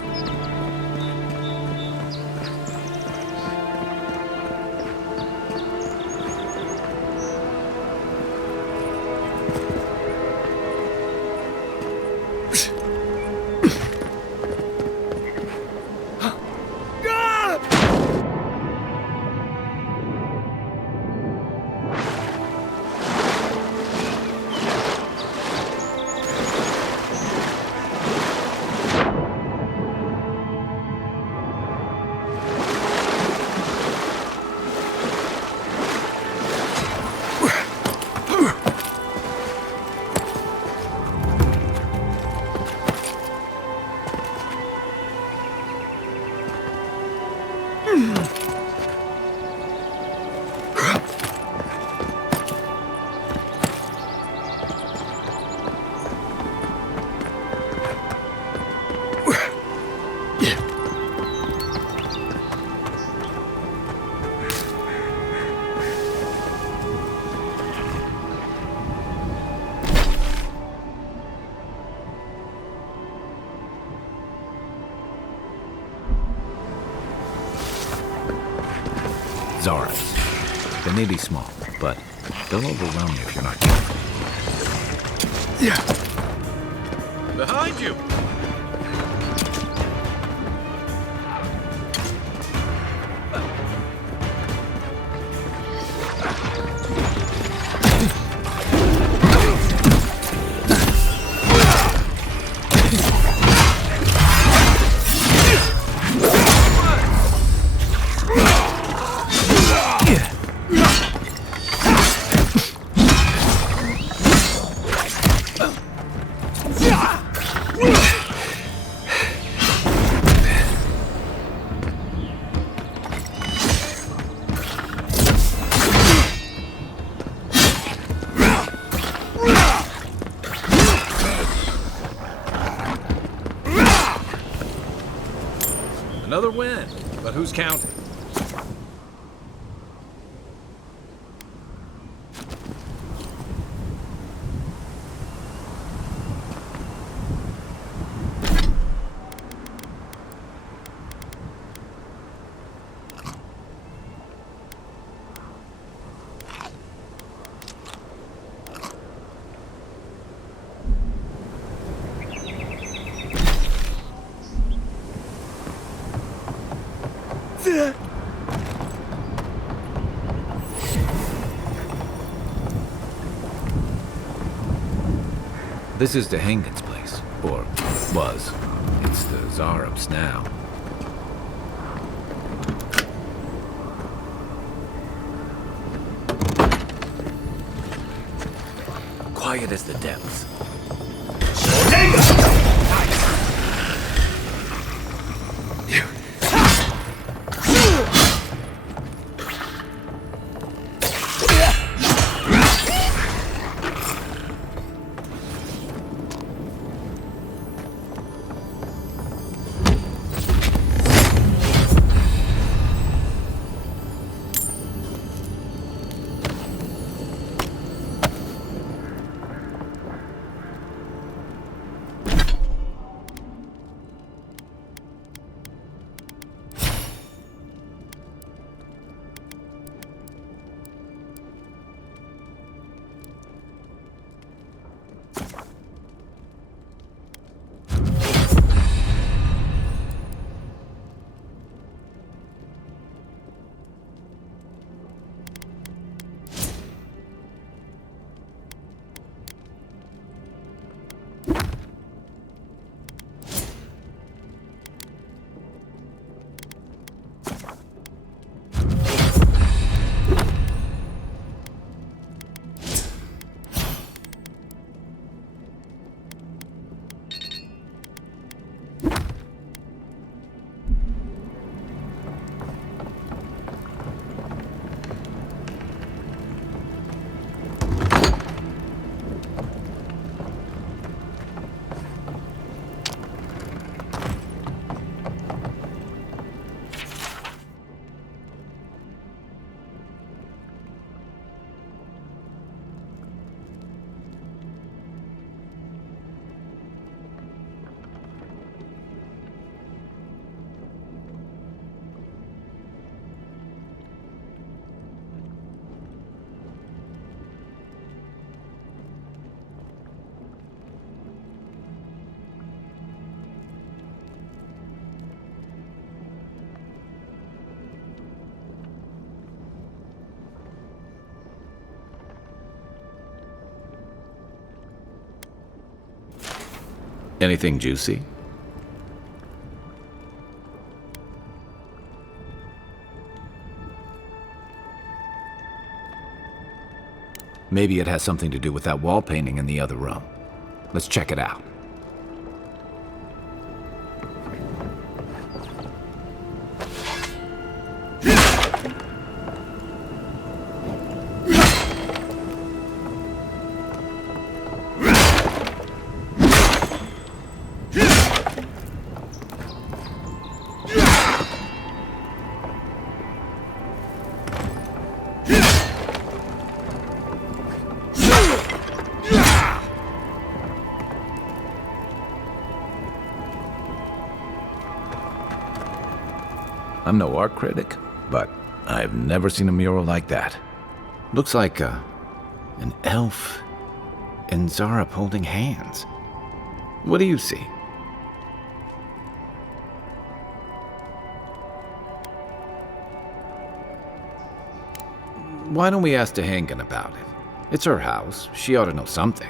Zaras. They may be small, but they'll overwhelm you if you're not careful. Behind you! Another win, but who's counting? This is Dehangan's place, or was. It's the Zarab's now. Quiet as the depths. Anything juicy? Maybe it has something to do with that wall painting in the other room. Let's check it out. I'm no art critic, but I've never seen a mural like that. Looks like an elf and Zara holding hands. What do you see? Why don't we ask Tehangan about it? It's her house. She ought to know something.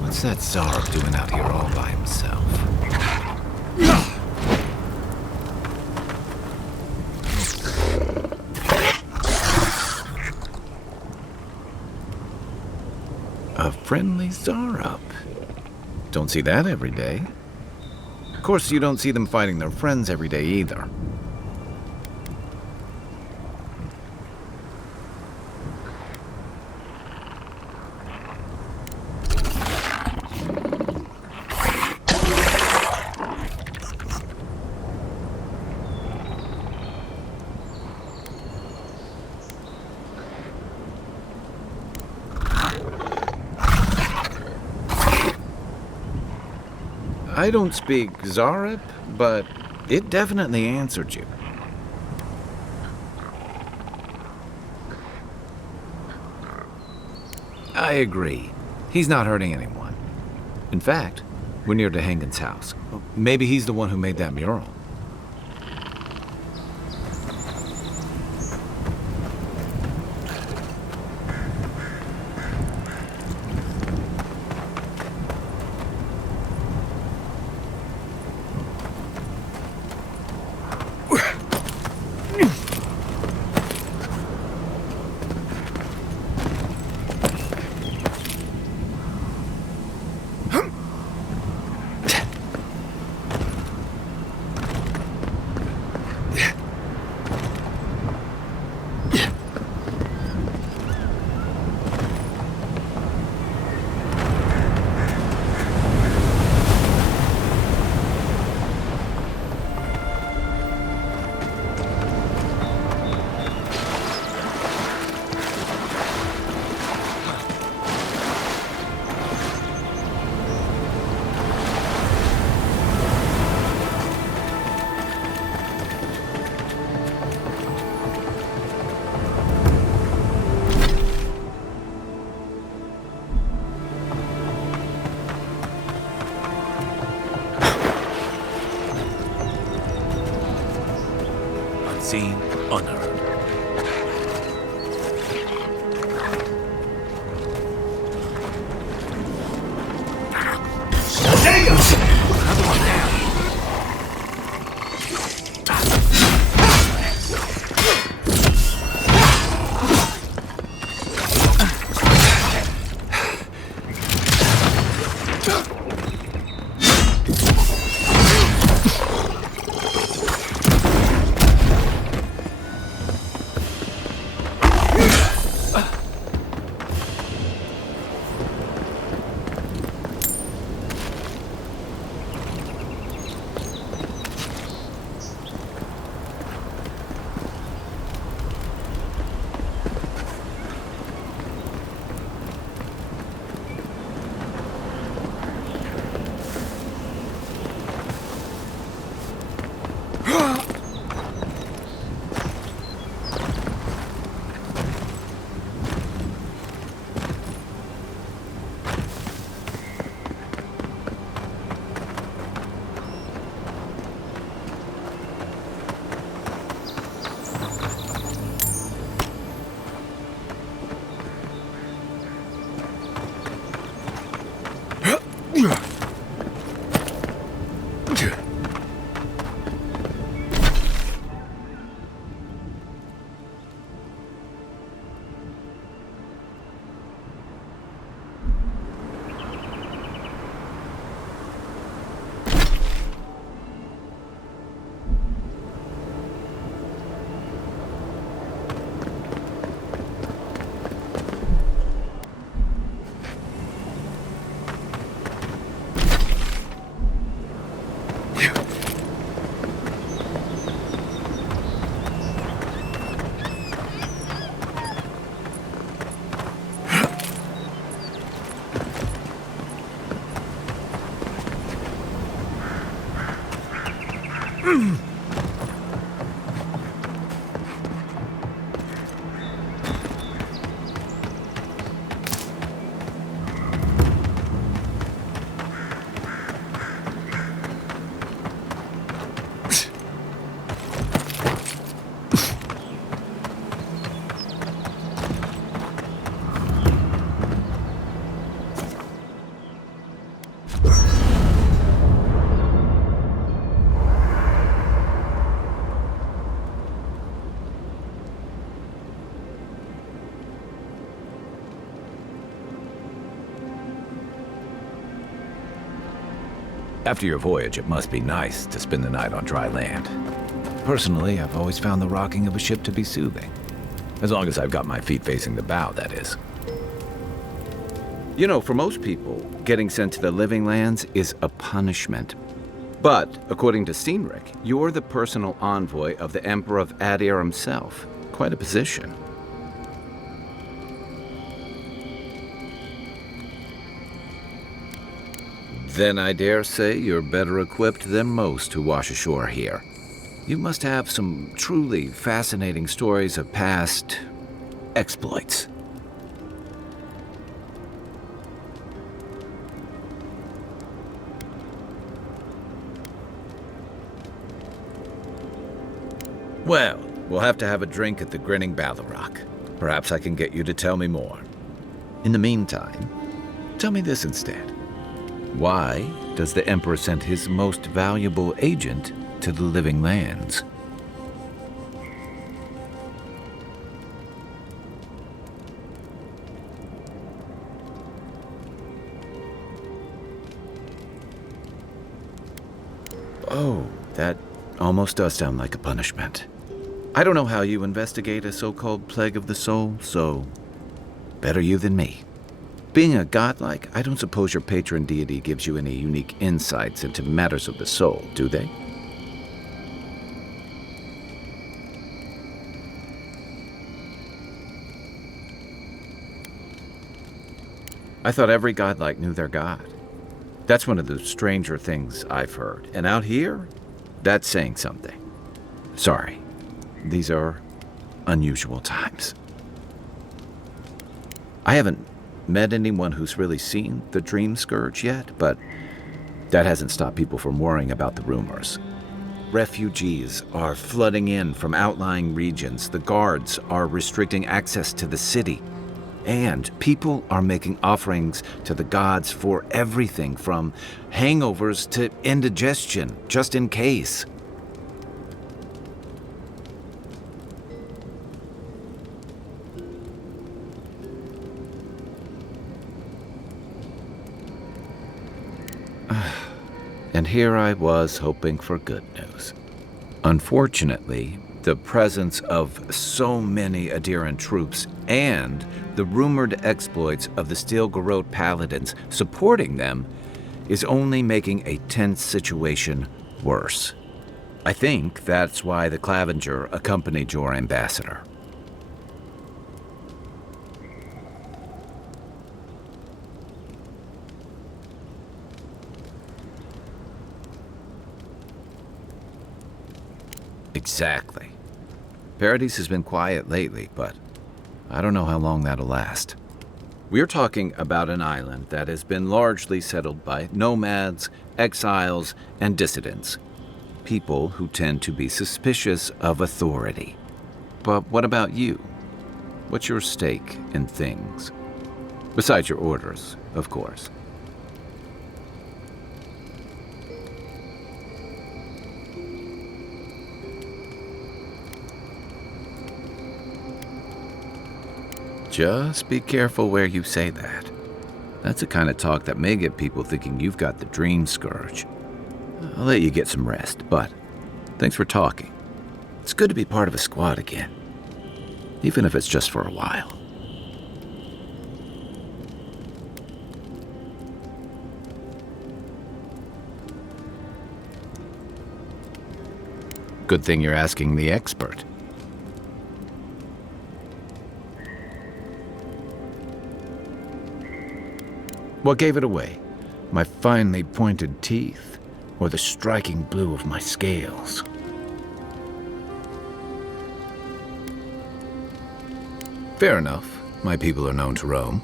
What's that Zarb doing out here all by himself? A friendly Zarb. Don't see that every day. Of course, you don't see them fighting their friends every day either. I don't speak Zarep, but it definitely answered you. I agree. He's not hurting anyone. In fact, we're near Tehangan's house. Maybe he's the one who made that mural. unseen, unheard. After your voyage, it must be nice to spend the night on dry land. Personally, I've always found the rocking of a ship to be soothing. As long as I've got my feet facing the bow, that is. You know, for most people, getting sent to the living lands is a punishment. But, according to Cynric, you're the personal envoy of the Emperor of Adir himself. Quite a position. Then I dare say you're better equipped than most who wash ashore here. You must have some truly fascinating stories of past exploits. Well, we'll have to have a drink at the Grinning Ballarrock. Perhaps I can get you to tell me more. In the meantime, tell me this instead. Why does the Emperor send his most valuable agent to the living lands? Oh, that almost does sound like a punishment. I don't know how you investigate a so-called plague of the soul, so better you than me. Being a godlike, I don't suppose your patron deity gives you any unique insights into matters of the soul, do they? I thought every godlike knew their god. That's one of the stranger things I've heard. And out here, that's saying something. Sorry, these are unusual times. I haven't met anyone who's really seen the Dream Scourge yet, but that hasn't stopped people from worrying about the rumors. refugees are flooding in from outlying regions. The guards are restricting access to the city. And people are making offerings to the gods for everything from hangovers to indigestion, just in case. And here I was hoping for good news. Unfortunately, the presence of so many Adiran troops and the rumored exploits of the Steel Garrote paladins supporting them is only making a tense situation worse. I think that's why the Clavenger accompanied your ambassador. Exactly. Paradise has been quiet lately, but I don't know how long that'll last. We're talking about an island that has been largely settled by nomads, exiles, and dissidents. People who tend to be suspicious of authority. But what about you? What's your stake in things? Besides your orders, of course. Just be careful where you say that. That's the kind of talk that may get people thinking you've got the dream scourge. I'll let you get some rest, but thanks for talking. It's good to be part of a squad again, even if it's just for a while. Good thing you're asking the expert. What gave it away? My finely pointed teeth, or the striking blue of my scales? Fair enough. My people are known to roam.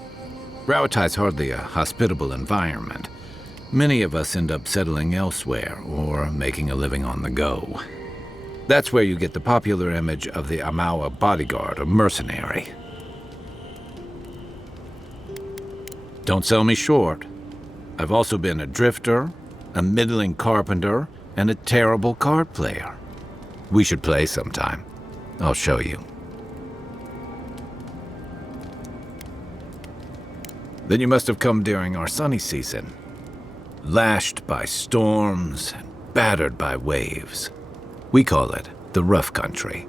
Rauatai's hardly a hospitable environment. Many of us end up settling elsewhere, or making a living on the go. That's where you get the popular image of the Amawa bodyguard or mercenary. Don't sell me short. I've also been a drifter, a middling carpenter, and a terrible card player. We should play sometime. I'll show you. Then you must have come during our sunny season. Lashed by storms and battered by waves. We call it the rough country.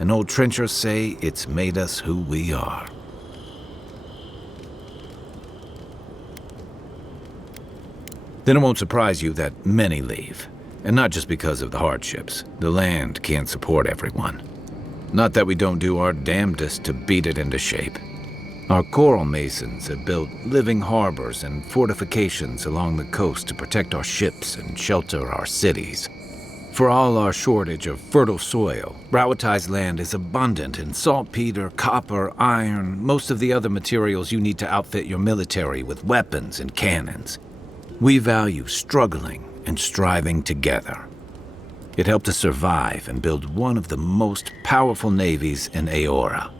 And old trenchers say it's made us who we are. Then it won't surprise you that many leave. And not just because of the hardships. The land can't support everyone. Not that we don't do our damnedest to beat it into shape. Our coral masons have built living harbors and fortifications along the coast to protect our ships and shelter our cities. For all our shortage of fertile soil, Rauatai's land is abundant in saltpeter, copper, iron, most of the other materials you need to outfit your military with weapons and cannons. We value struggling and striving together. It helped us survive and build one of the most powerful navies in Aora.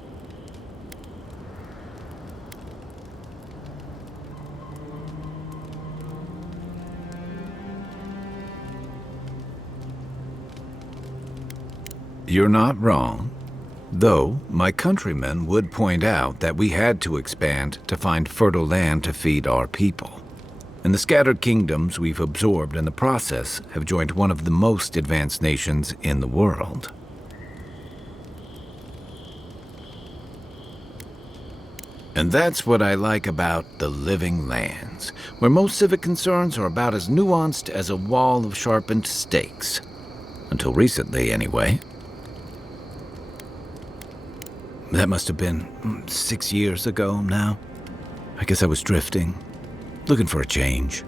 You're not wrong. Though, my countrymen would point out that we had to expand to find fertile land to feed our people. And the scattered kingdoms we've absorbed in the process have joined one of the most advanced nations in the world. And that's what I like about the Living Lands, where most civic concerns are about as nuanced as a wall of sharpened stakes. Until recently, anyway. That must have been 6 years ago now. I guess I was drifting, looking for a change.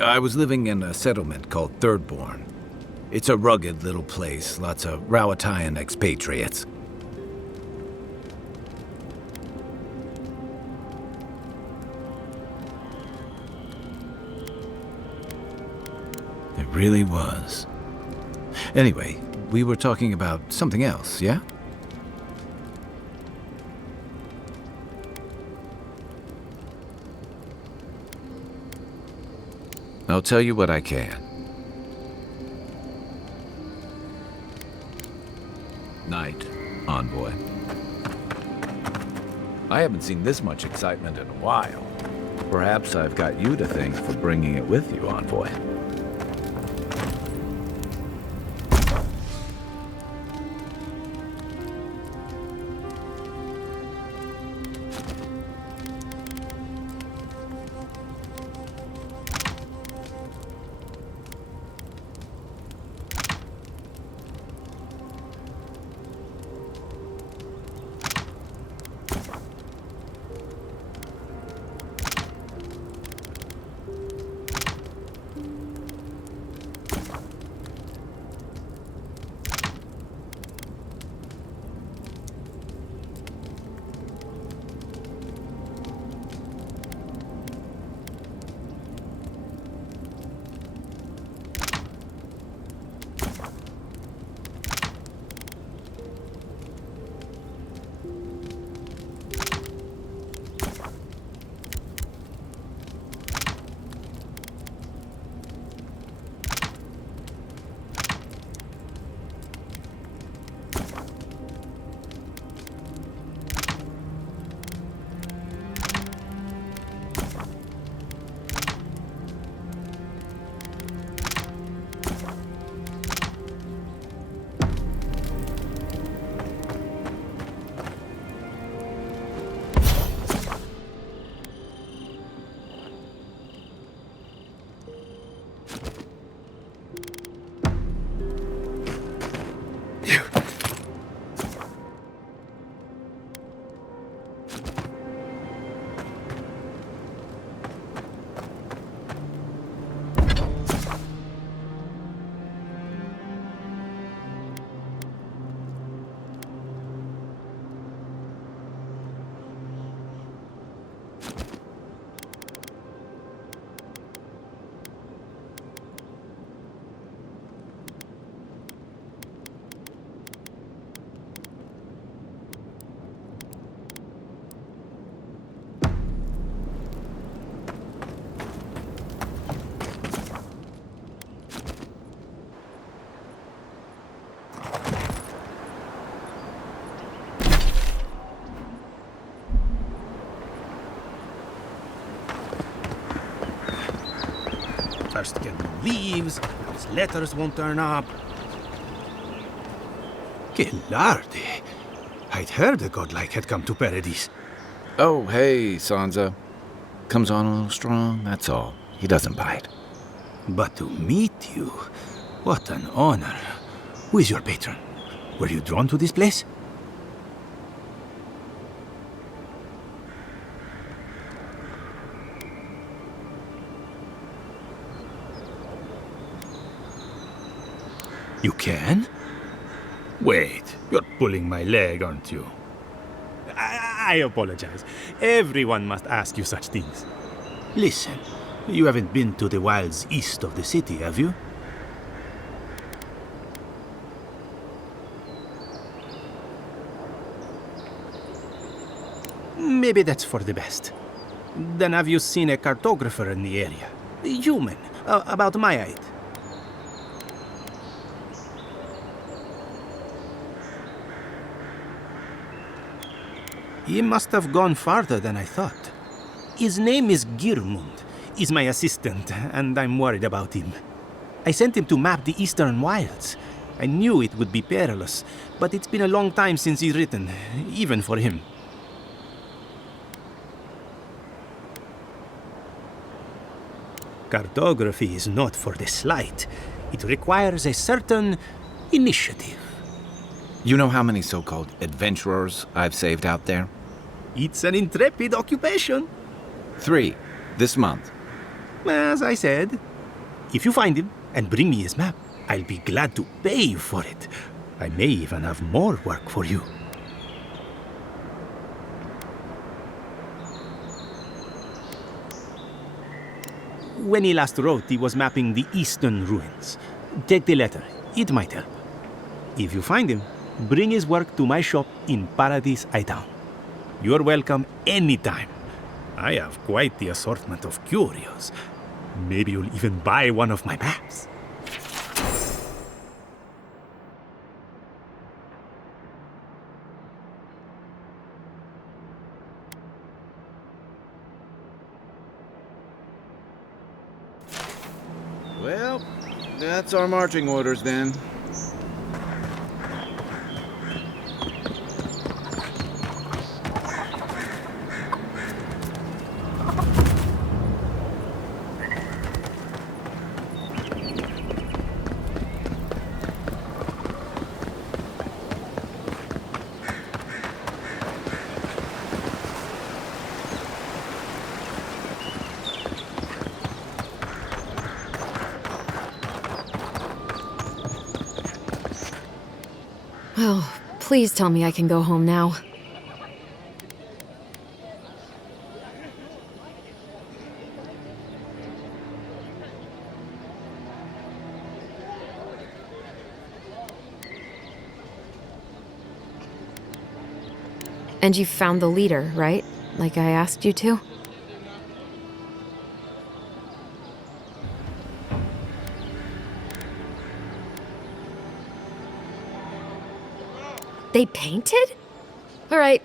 I was living in a settlement called Thirdborn. It's a rugged little place, lots of Rauataian expatriates. really was. Anyway, we were talking about something else, yeah? I'll tell you what I can. Night, Envoy. I haven't seen this much excitement in a while. Perhaps I've got you to thank for bringing it with you, Envoy. First get the leaves, his letters won't turn up. Que larde! I'd heard a godlike had come to Paradise. Oh, hey, Sansa. Comes on a little strong, that's all. He doesn't bite. But to meet you, what an honor. Who is your patron? Were you drawn to this place? You can? Wait, you're pulling my leg, aren't you? I apologize. Everyone must ask you such things. Listen, you haven't been to the wilds east of the city, have you? Maybe that's for the best. Then have you seen a cartographer in the area? A human, about my height. He must have gone farther than I thought. His name is Girmund. He's my assistant, and I'm worried about him. I sent him to map the eastern wilds. I knew it would be perilous, but it's been a long time since he's written, even for him. Cartography is not for the slight. It requires a certain initiative. You know how many so-called adventurers I've saved out there? It's an intrepid occupation. 3, this month. As I said, if you find him and bring me his map, I'll be glad to pay you for it. I may even have more work for you. When he last wrote, he was mapping the eastern ruins. Take the letter. It might help. If you find him, bring his work to my shop in Paradise Town. You're welcome anytime. I have quite the assortment of curios. Maybe you'll even buy one of my maps. Well, that's our marching orders then. Oh, please tell me I can go home now. And you found the leader, right? Like I asked you to? They painted? All right.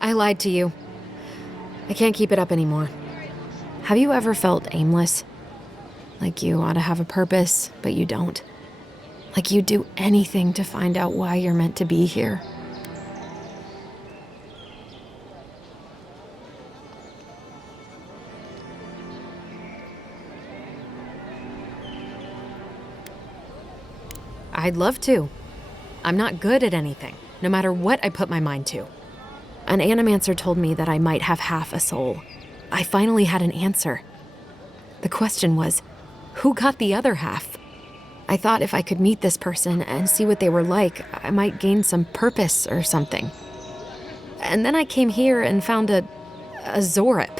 I lied to you. I can't keep it up anymore. Have you ever felt aimless? Like you ought to have a purpose, but you don't? Like you'd do anything to find out why you're meant to be here? I'd love to. I'm not good at anything, no matter what I put my mind to. An animancer told me that I might have half a soul. I finally had an answer. The question was, who got the other half? I thought if I could meet this person and see what they were like, I might gain some purpose or something. And then I came here and found a Zorip.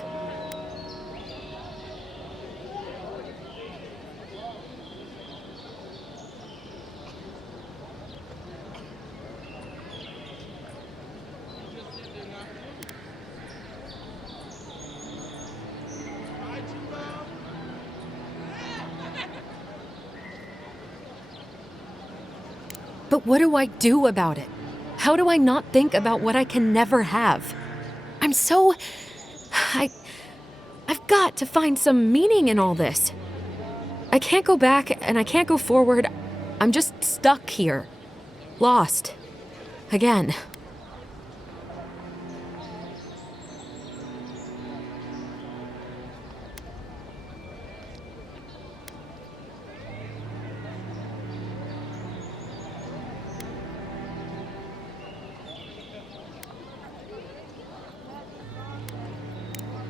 But what do I do about it? How do I not think about what I can never have? I'm so... I've got to find some meaning in all this. I can't go back and I can't go forward. I'm just stuck here. Lost. Again.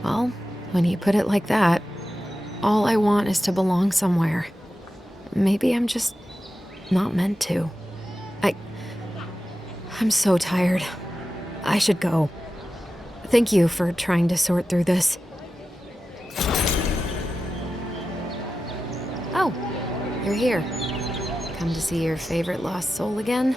Well, when you put it like that, all I want is to belong somewhere. Maybe I'm just not meant to. I'm so tired. I should go. Thank you for trying to sort through this. Oh, you're here. Come to see your favorite lost soul again?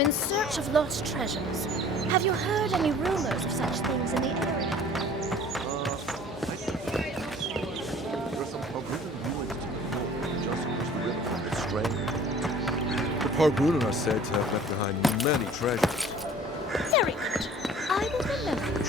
In search of lost treasures. Have you heard any rumors of such things in the area? There are some Pargunan ruins to the north, just across the river from the Strain. The Pargunan are said to have left behind many treasures. Very good. I will remember.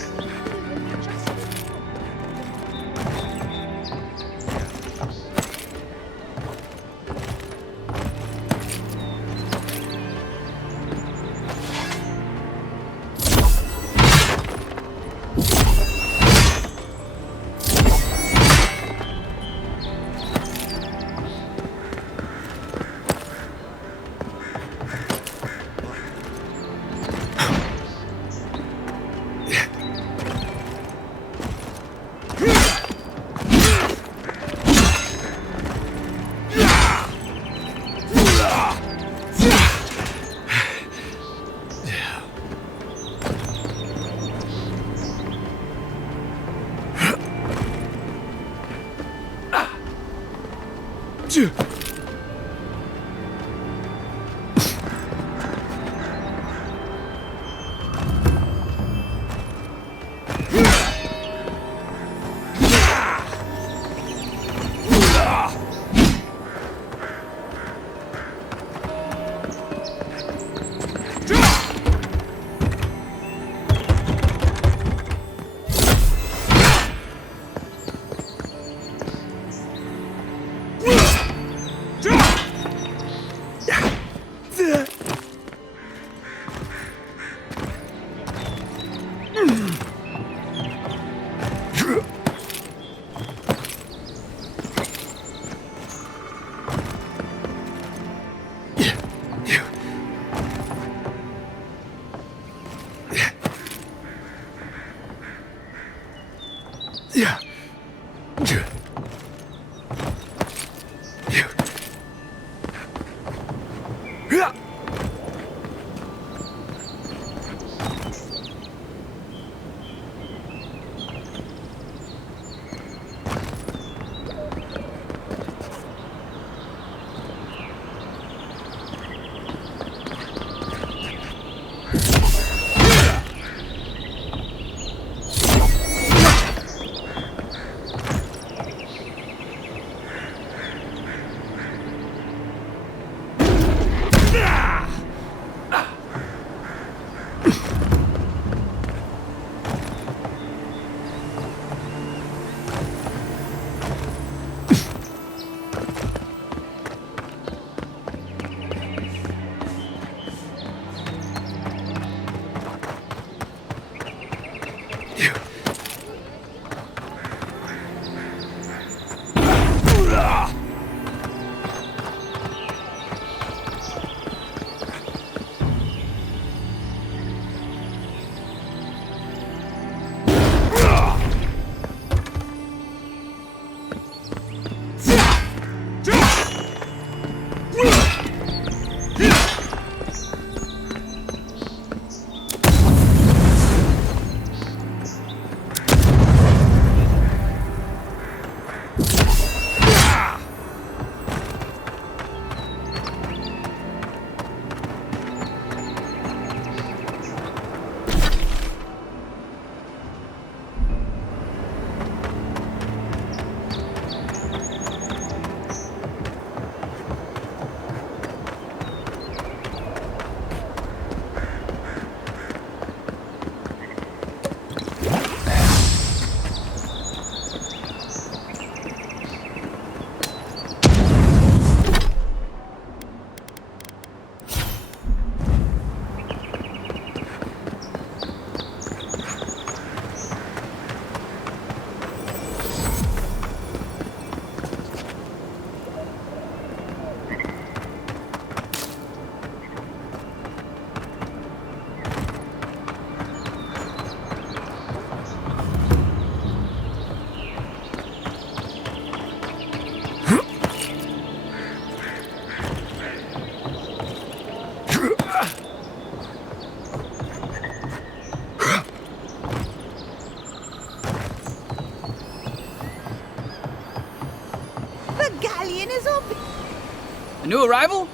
A new arrival?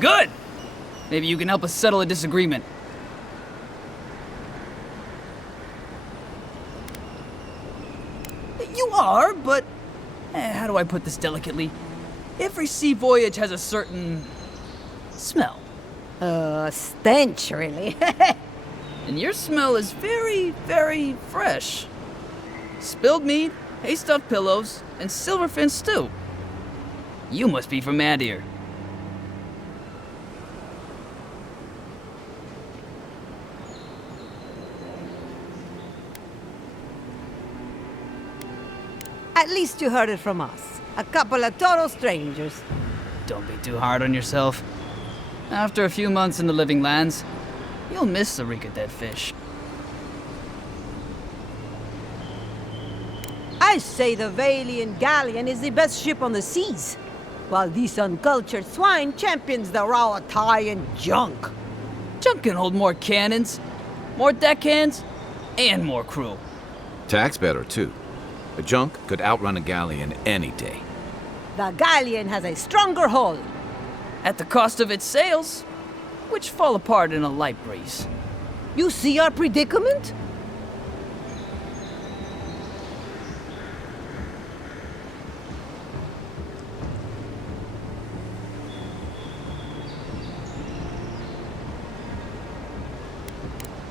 Good! Maybe you can help us settle a disagreement. You are, but... how do I put this delicately? Every sea voyage has a certain... smell. Stench, really. And your smell is very, very fresh. Spilled meat, hay-stuffed pillows, and silverfin stew. You must be from Adir. At least you heard it from us. A couple of total strangers. Don't be too hard on yourself. After a few months in the living lands, you'll miss the reek of dead fish. I say the Valian galleon is the best ship on the seas, while these uncultured swine champions the Rawatayan junk. Junk can hold more cannons, more deckhands, and more crew. Tack's better, too. A junk could outrun a galleon any day. The galleon has a stronger hull. At the cost of its sails, which fall apart in a light breeze. You see our predicament?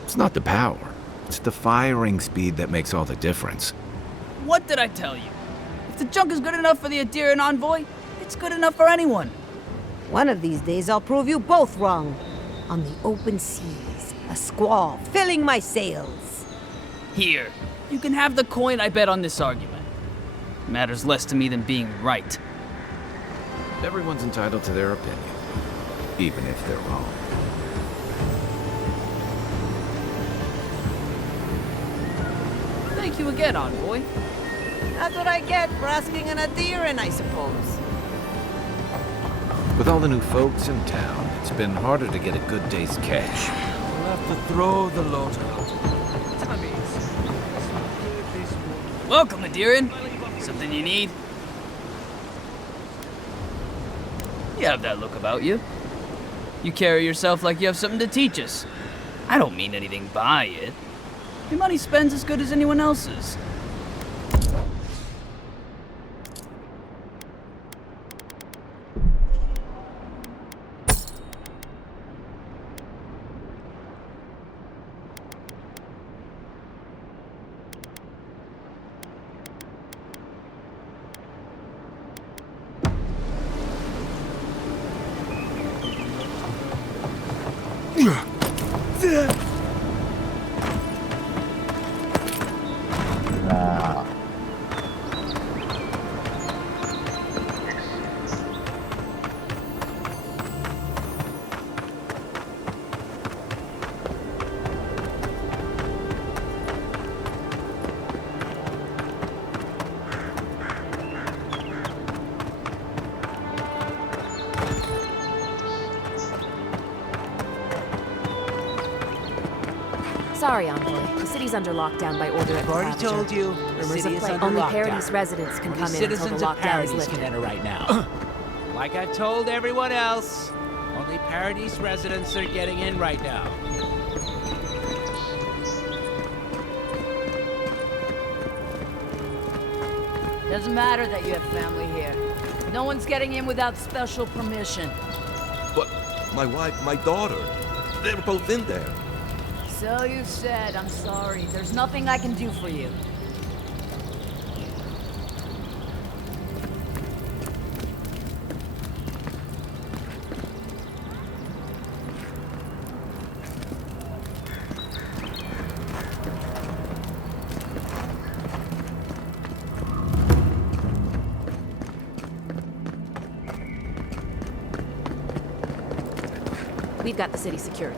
It's not the power. It's the firing speed that makes all the difference. What did I tell you? If the junk is good enough for the Adirian envoy, it's good enough for anyone. One of these days I'll prove you both wrong. On the open seas, a squall filling my sails. Here, you can have the coin I bet on this argument. Matters less to me than being right. Everyone's entitled to their opinion, even if they're wrong. Thank you again, envoy. That's what I get for asking an Adirian, I suppose. With all the new folks in town, it's been harder to get a good day's catch. We'll have to throw the lot out. Welcome, Adirian. Something you need? You have that look about you. You carry yourself like you have something to teach us. I don't mean anything by it. Your money spends as good as anyone else's. Sorry, Envoy. The city's under lockdown by order of the I've already Ravager. told you, the Rumors city of is plague. under Only lockdown. Paradise residents can Only come in until citizens the of lockdown is Paradise lifted. can enter right now. Like I've told everyone else, only Paradise residents are getting in right now. Doesn't matter that you have family here. No one's getting in without special permission. But my wife, my daughter, they're both in there. So you said. I'm sorry. There's nothing I can do for you. We've got the city secured.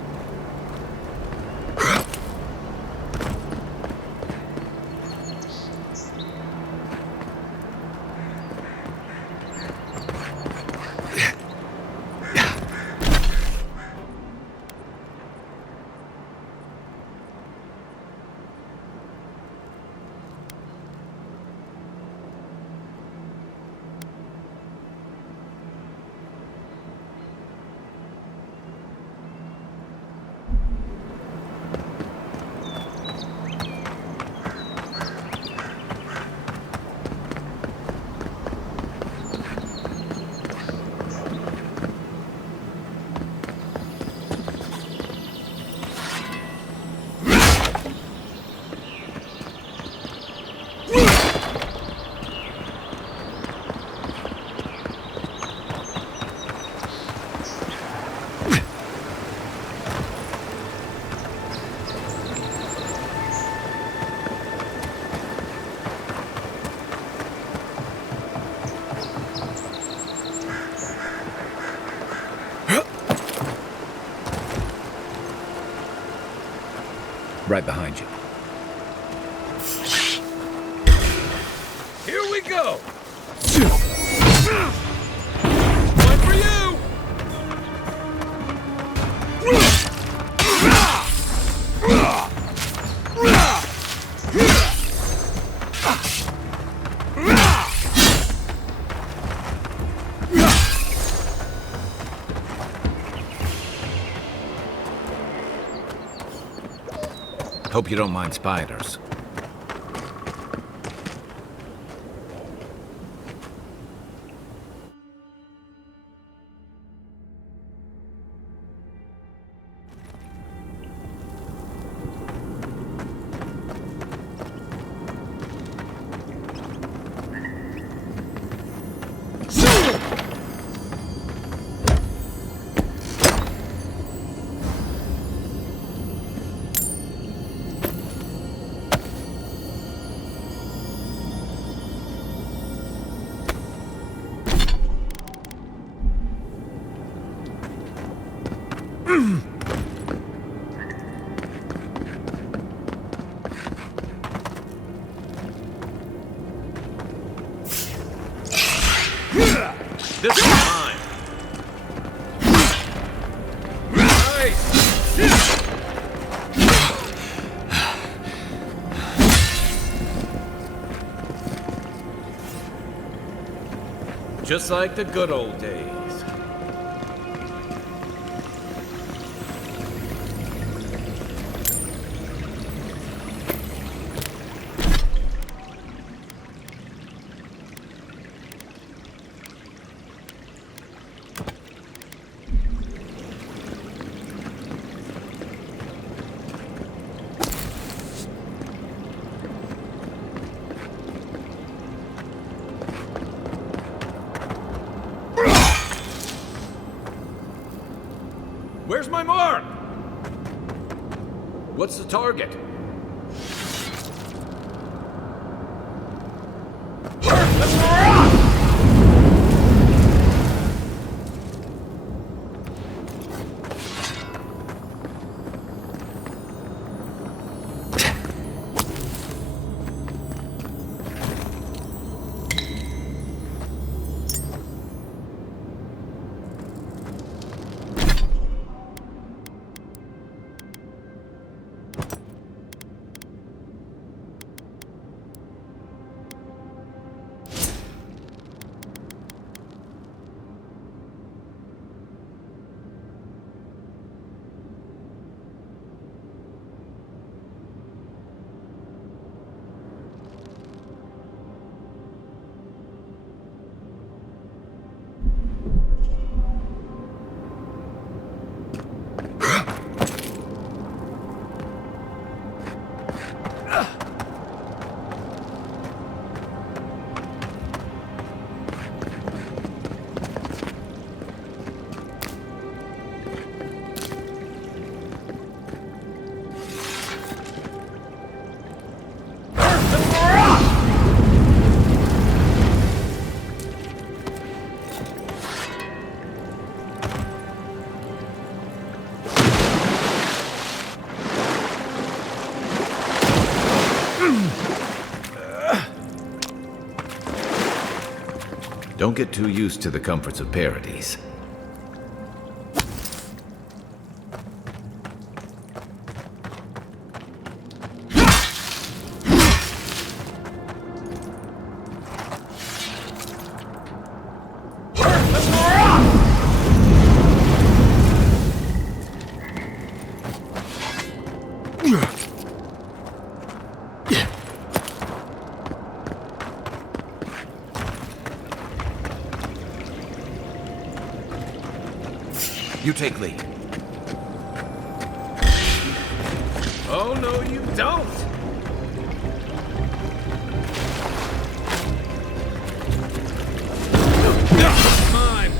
Right behind you. Here we go! One for you! Hope you don't mind spiders. This is mine. Nice. Just like the good old days. Where's my mark? What's the target? Don't get too used to the comforts of Paradise. You take lead. Oh, no, you don't! Mine!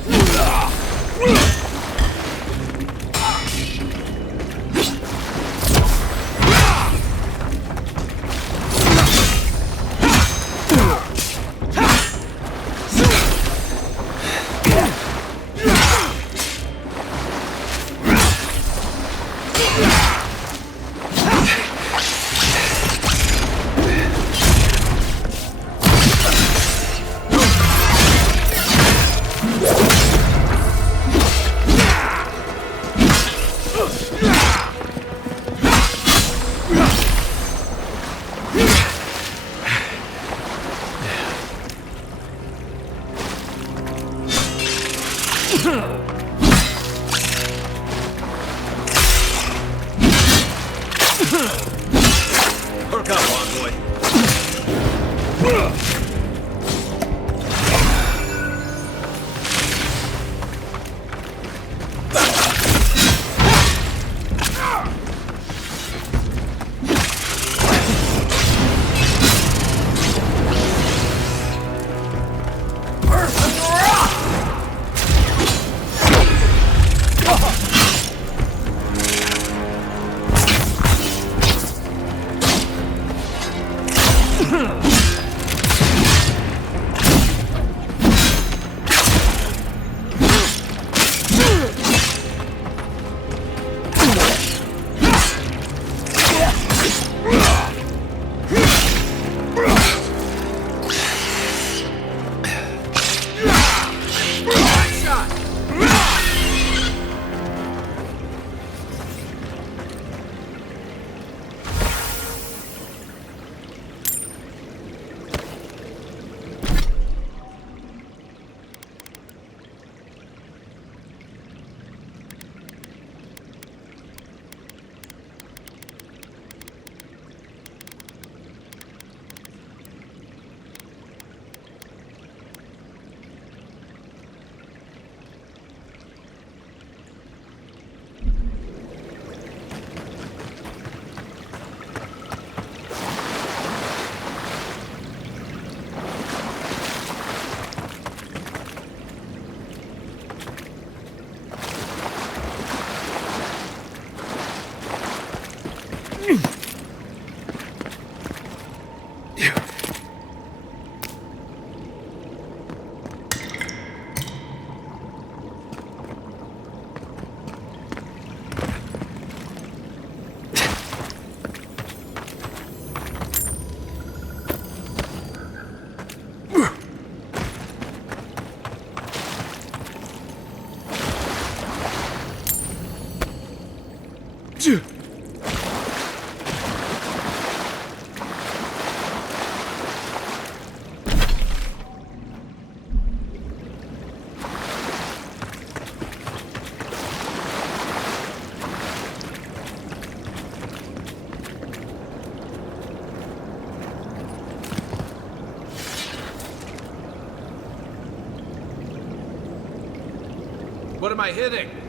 am I hitting?